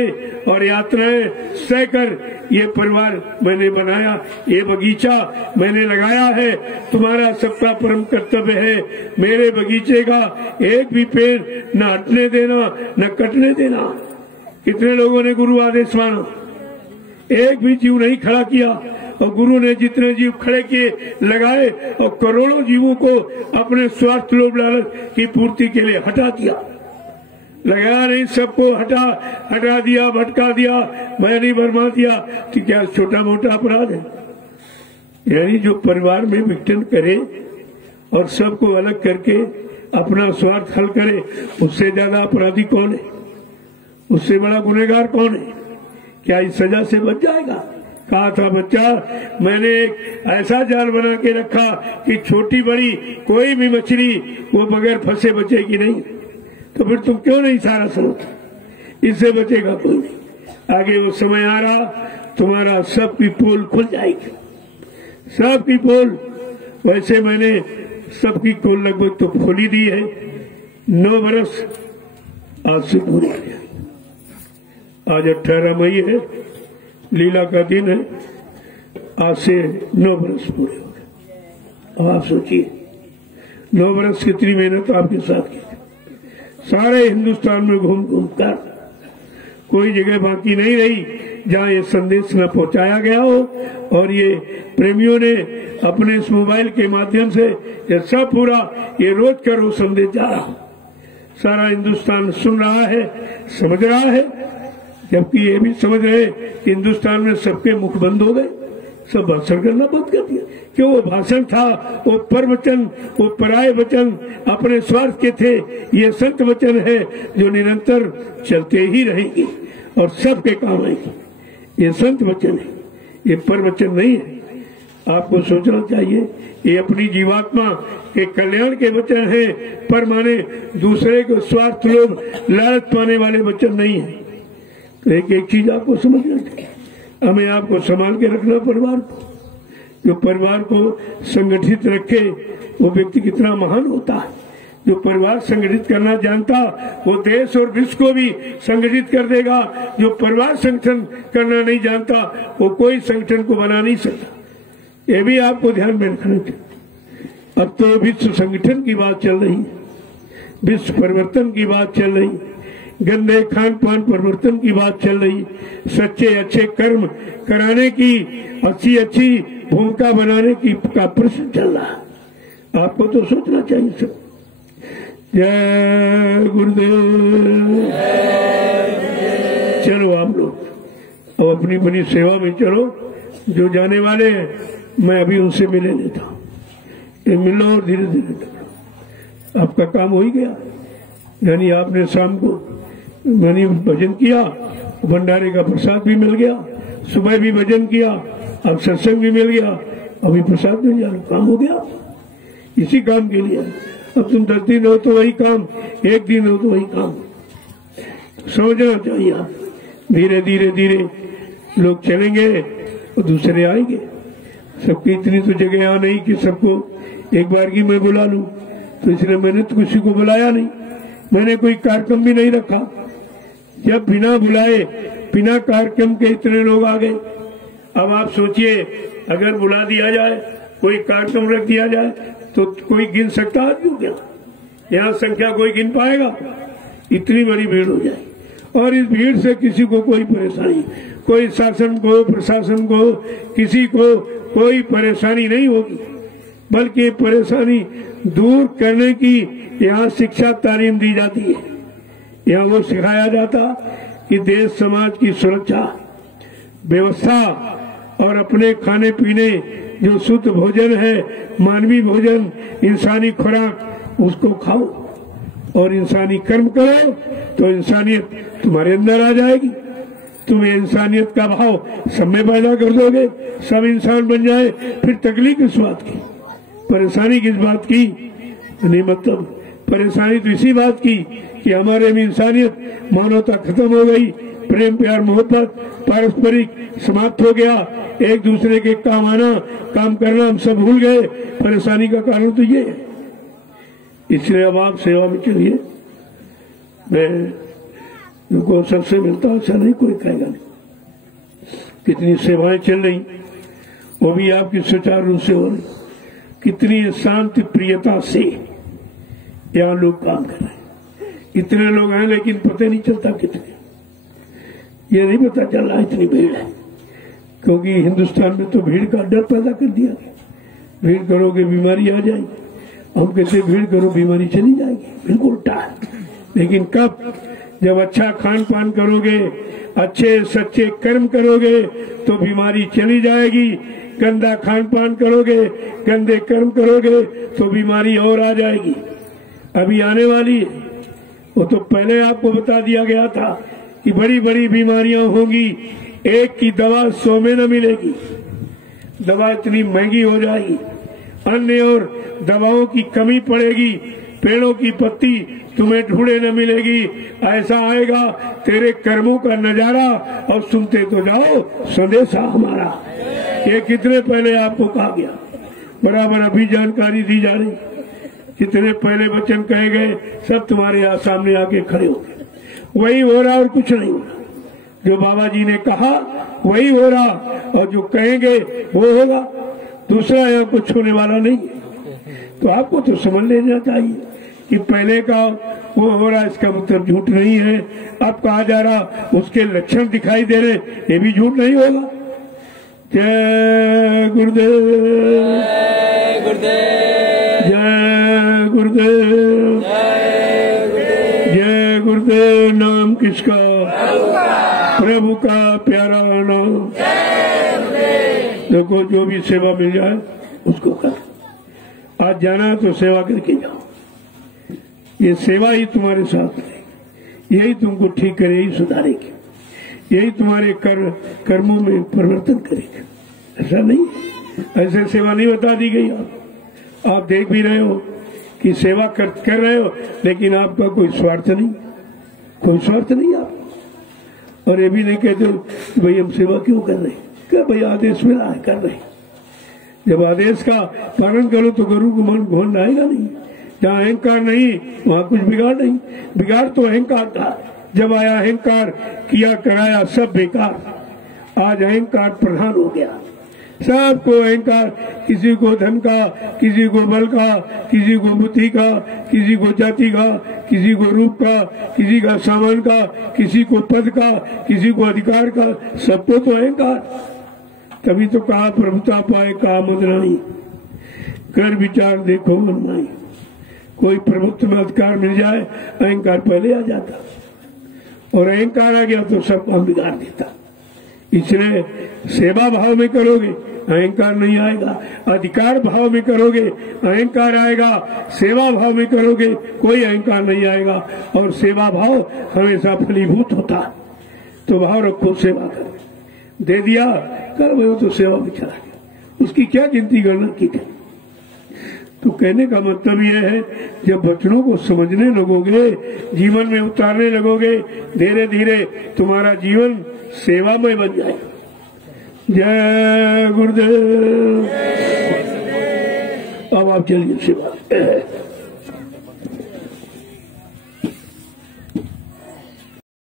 और यात्राएं सहकर ये परिवार मैंने बनाया, ये बगीचा मैंने लगाया है। तुम्हारा सबका परम कर्तव्य है मेरे बगीचे का एक भी पेड़ न हटने देना, न कटने देना। कितने लोगों ने गुरु आदेश माना? एक भी जीव नहीं खड़ा किया। और गुरु ने जितने जीव खड़े किए, लगाए, और करोड़ों जीवों को अपने स्वार्थ लोभ लालच की पूर्ति के लिए हटा दिया। लगाया नहीं, सबको हटा दिया, भटका दिया, मैंने भरमा दिया। तो क्या छोटा मोटा अपराध है? यानी जो परिवार में विघटन करे और सबको अलग करके अपना स्वार्थ हल करे, उससे ज्यादा अपराधी कौन है? उससे बड़ा गुनहगार कौन है? क्या इस सजा से बच जाएगा? कहा था बच्चा, मैंने एक ऐसा जाल बना के रखा कि छोटी बड़ी कोई भी मछली वो बगैर फंसे बचेगी नहीं। तो फिर तुम क्यों नहीं सारा सोच? इससे बचेगा कोई नहीं। आगे वो समय आ रहा, तुम्हारा सबकी पोल खुल जाएगी, सबकी पोल। वैसे मैंने सबकी को लगभग तो खोली दी है। 9 बरस आज से पूरे हो जाए। आज 18 मई है, लीला का दिन है। आज से 9 बरस पूरे हो गए। अब आप सोचिए 9 बरस कितनी मेहनत आपके साथ की। सारे हिंदुस्तान में घूम घूम कर कोई जगह बाकी नहीं रही जहां ये संदेश न पहुंचाया गया हो। और ये प्रेमियों ने अपने इस मोबाइल के माध्यम से ये सब पूरा ये रोज कर वो संदेश जा रहा। सारा हिंदुस्तान सुन रहा है, समझ रहा है, जबकि ये भी समझ रहे कि हिंदुस्तान में सबके मुख बंद हो गए, सब भाषण करना बंद कर दिया। क्यों? वो भाषण था, वो परवचन, वो पराये वचन अपने स्वार्थ के थे। ये संत वचन है जो निरंतर चलते ही रहेंगे और सबके काम आएंगे। ये संत वचन है, ये परवचन नहीं है। आपको सोचना चाहिए ये अपनी जीवात्मा के कल्याण के वचन है, पर माने दूसरे को स्वार्थ लोभ लालच पाने वाले वचन नहीं है। तो एक चीज आपको समझना चाहिए, हमें आपको संभाल के रखना परिवार को। जो परिवार को संगठित रखे वो व्यक्ति कितना महान होता है। जो परिवार संगठित करना जानता वो देश और विश्व को भी संगठित कर देगा। जो परिवार संगठन करना नहीं जानता वो कोई संगठन को बना नहीं सकता। ये भी आपको ध्यान में रखना चाहिए। अब तो विश्व संगठन की बात चल रही है, विश्व परिवर्तन की बात चल रही, गंदे खान पान परिवर्तन की बात चल रही, सच्चे अच्छे कर्म कराने की, अच्छी भूमिका बनाने की का प्रश्न चल रहा। आपको तो सोचना चाहिए सब। जय गुरुदेव। चलो आप लोग अब अपनी अपनी सेवा में चलो। जो जाने वाले हैं मैं अभी उनसे मिले लेता हूँ। ये मिलो और धीरे धीरे चलो। आपका काम हो ही गया। यानी आपने शाम को मैंने भजन किया, भंडारे का प्रसाद भी मिल गया, सुबह भी भजन किया, अब सत्संग भी मिल गया, अभी प्रसाद मिल गया, काम हो गया। इसी काम के लिए अब तुम 10 दिन हो तो वही काम, 1 दिन हो तो वही काम। समझना चाहिए आप। धीरे धीरे धीरे लोग चलेंगे और दूसरे आएंगे। सबकी इतनी तो जगह यहाँ नहीं कि सबको एक बार की मैं बुला लूं, तो इसलिए मैंने तो किसी को बुलाया नहीं। मैंने कोई कार्यक्रम भी नहीं रखा। जब बिना बुलाए बिना कार्यक्रम के इतने लोग आ गए। अब आप सोचिए अगर बुला दिया जाए, कोई कार्यक्रम रख दिया जाए तो कोई गिन सकता है क्या? यहाँ संख्या कोई गिन पाएगा? इतनी बड़ी भीड़ हो जाए। और इस भीड़ से किसी को कोई परेशानी, कोई शासन को प्रशासन को किसी को कोई परेशानी नहीं होगी, बल्कि परेशानी दूर करने की यहाँ शिक्षा तालीम दी जाती है। यहाँ वो सिखाया जाता कि देश समाज की सुरक्षा व्यवस्था और अपने खाने पीने जो शुद्ध भोजन है, मानवीय भोजन, इंसानी खुराक, उसको खाओ और इंसानी कर्म करो तो इंसानियत तुम्हारे अंदर आ जाएगी। तुम्हें इंसानियत का भाव सब में पैदा कर दोगे, सब इंसान बन जाए। फिर तकलीफ किस बात की, परेशानी किस बात की? नहीं, मतलब परेशानी तो इसी बात की कि हमारे में इंसानियत, मानवता खत्म हो गई, प्रेम प्यार मोहब्बत पारस्परिक समाप्त हो गया, एक दूसरे के काम आना काम करना हम सब भूल गए। परेशानी का कारण तो ये है। इसलिए अब आप सेवा में चलिए। मैं उनको सबसे मिलता हूं, ऐसा नहीं कोई कहेगा नहीं। कितनी सेवाएं चल रही, वो भी आपकी सुचारू रूप से हो रही। कितनी शांति प्रियता से यहाँ लोग काम कर रहे हैं। इतने लोग हैं लेकिन पता नहीं चलता कितने, ये नहीं पता चल रहा इतनी भीड़ है। क्योंकि हिंदुस्तान में तो भीड़ का डर पैदा कर दिया। भीड़ करोगे बीमारी आ जाएगी। हम कहते भीड़ करो बीमारी चली जाएगी, बिल्कुल उल्टा है। लेकिन कब? जब अच्छा खान पान करोगे, अच्छे सच्चे कर्म करोगे तो बीमारी चली जाएगी। गंदा खान पान करोगे, गंदे कर्म करोगे तो बीमारी और आ जाएगी। अभी आने वाली है, वो तो पहले आपको बता दिया गया था कि बड़ी बड़ी बीमारियां होंगी, एक की दवा 100 में न मिलेगी। दवा इतनी महंगी हो जाएगी, अन्य और दवाओं की कमी पड़ेगी, पेड़ों की पत्ती तुम्हें ढूंढे न मिलेगी। ऐसा आएगा तेरे कर्मों का नजारा, और सुनते तो जाओ संदेशा हमारा। ये कितने पहले आपको कहा गया। बराबर अभी जानकारी दी जा रही, जितने पहले वचन कहे गए सब तुम्हारे यहाँ सामने आके खड़े हो गए। वही हो रहा और कुछ नहीं हो रहा। जो बाबा जी ने कहा वही हो रहा और जो कहेंगे वो होगा, दूसरा यहाँ कुछ होने वाला नहीं है। तो आपको तो समझ लेना चाहिए कि पहले का वो हो रहा इसका मतलब झूठ नहीं है। अब कहा जा रहा उसके लक्षण दिखाई दे रहे, ये भी झूठ नहीं होगा। जय गुरुदेव, जय गुरुदेव, जय गुरुदेव, जय गुरुदेव। नाम किसका? प्रभु का प्यारा नाम। देखो जो भी सेवा मिल जाए उसको कर। आज जाना है तो सेवा करके जाओ। ये सेवा ही तुम्हारे साथ रहेगी, यही तुमको ठीक करे, यही सुधारेगी, यही तुम्हारे कर्मों में परिवर्तन करेगा। ऐसा नहीं, ऐसे सेवा नहीं बता दी गई। आप देख भी रहे हो कि सेवा कर रहे हो, लेकिन आपका कोई स्वार्थ नहीं, कोई स्वार्थ नहीं आप। और ये भी नहीं कहते हो कि भाई हम सेवा क्यों कर रहे हैं, क्या भाई आदेश मिला है कर रहे हैं। जब आदेश का पालन करो तो गुरु को मन घोन आएगा नहीं। जहाँ अहंकार नहीं वहाँ कुछ बिगाड़ नहीं। बिगाड़ तो अहंकार था, जब आया अहंकार किया कराया सब बेकार। आज अहंकार प्रधान हो गया, सबको अहंकार, किसी को धन का, किसी को बल का, किसी को बुद्धि का, किसी को जाति का, किसी को रूप का, किसी का सामान का, किसी को पद का, किसी को अधिकार का, सबको तो अहंकार। तभी तो कहा प्रभुता पाए का मदनाई, कर विचार देखो मनमाई। कोई प्रभुत्व में अधिकार मिल जाए अहंकार पहले आ जाता, और अहंकार आ गया तो सब काम बिगाड़ देता। इसलिए सेवा भाव में करोगे अहंकार नहीं आएगा, अधिकार भाव में करोगे अहंकार आएगा, सेवा भाव में करोगे कोई अहंकार नहीं आएगा। और सेवा भाव हमेशा फलीभूत होता। तो भाव रखो, सेवा करो, दे दिया कर वो तो सेवा में चला गया, उसकी क्या गिनती गणना की थी। तो कहने का मतलब यह है, जब वचनों को समझने लगोगे, जीवन में उतारने लगोगे, धीरे धीरे तुम्हारा जीवन सेवामय बन जाएगा। जय गुरुदेव। अब आप चलिए सेवा।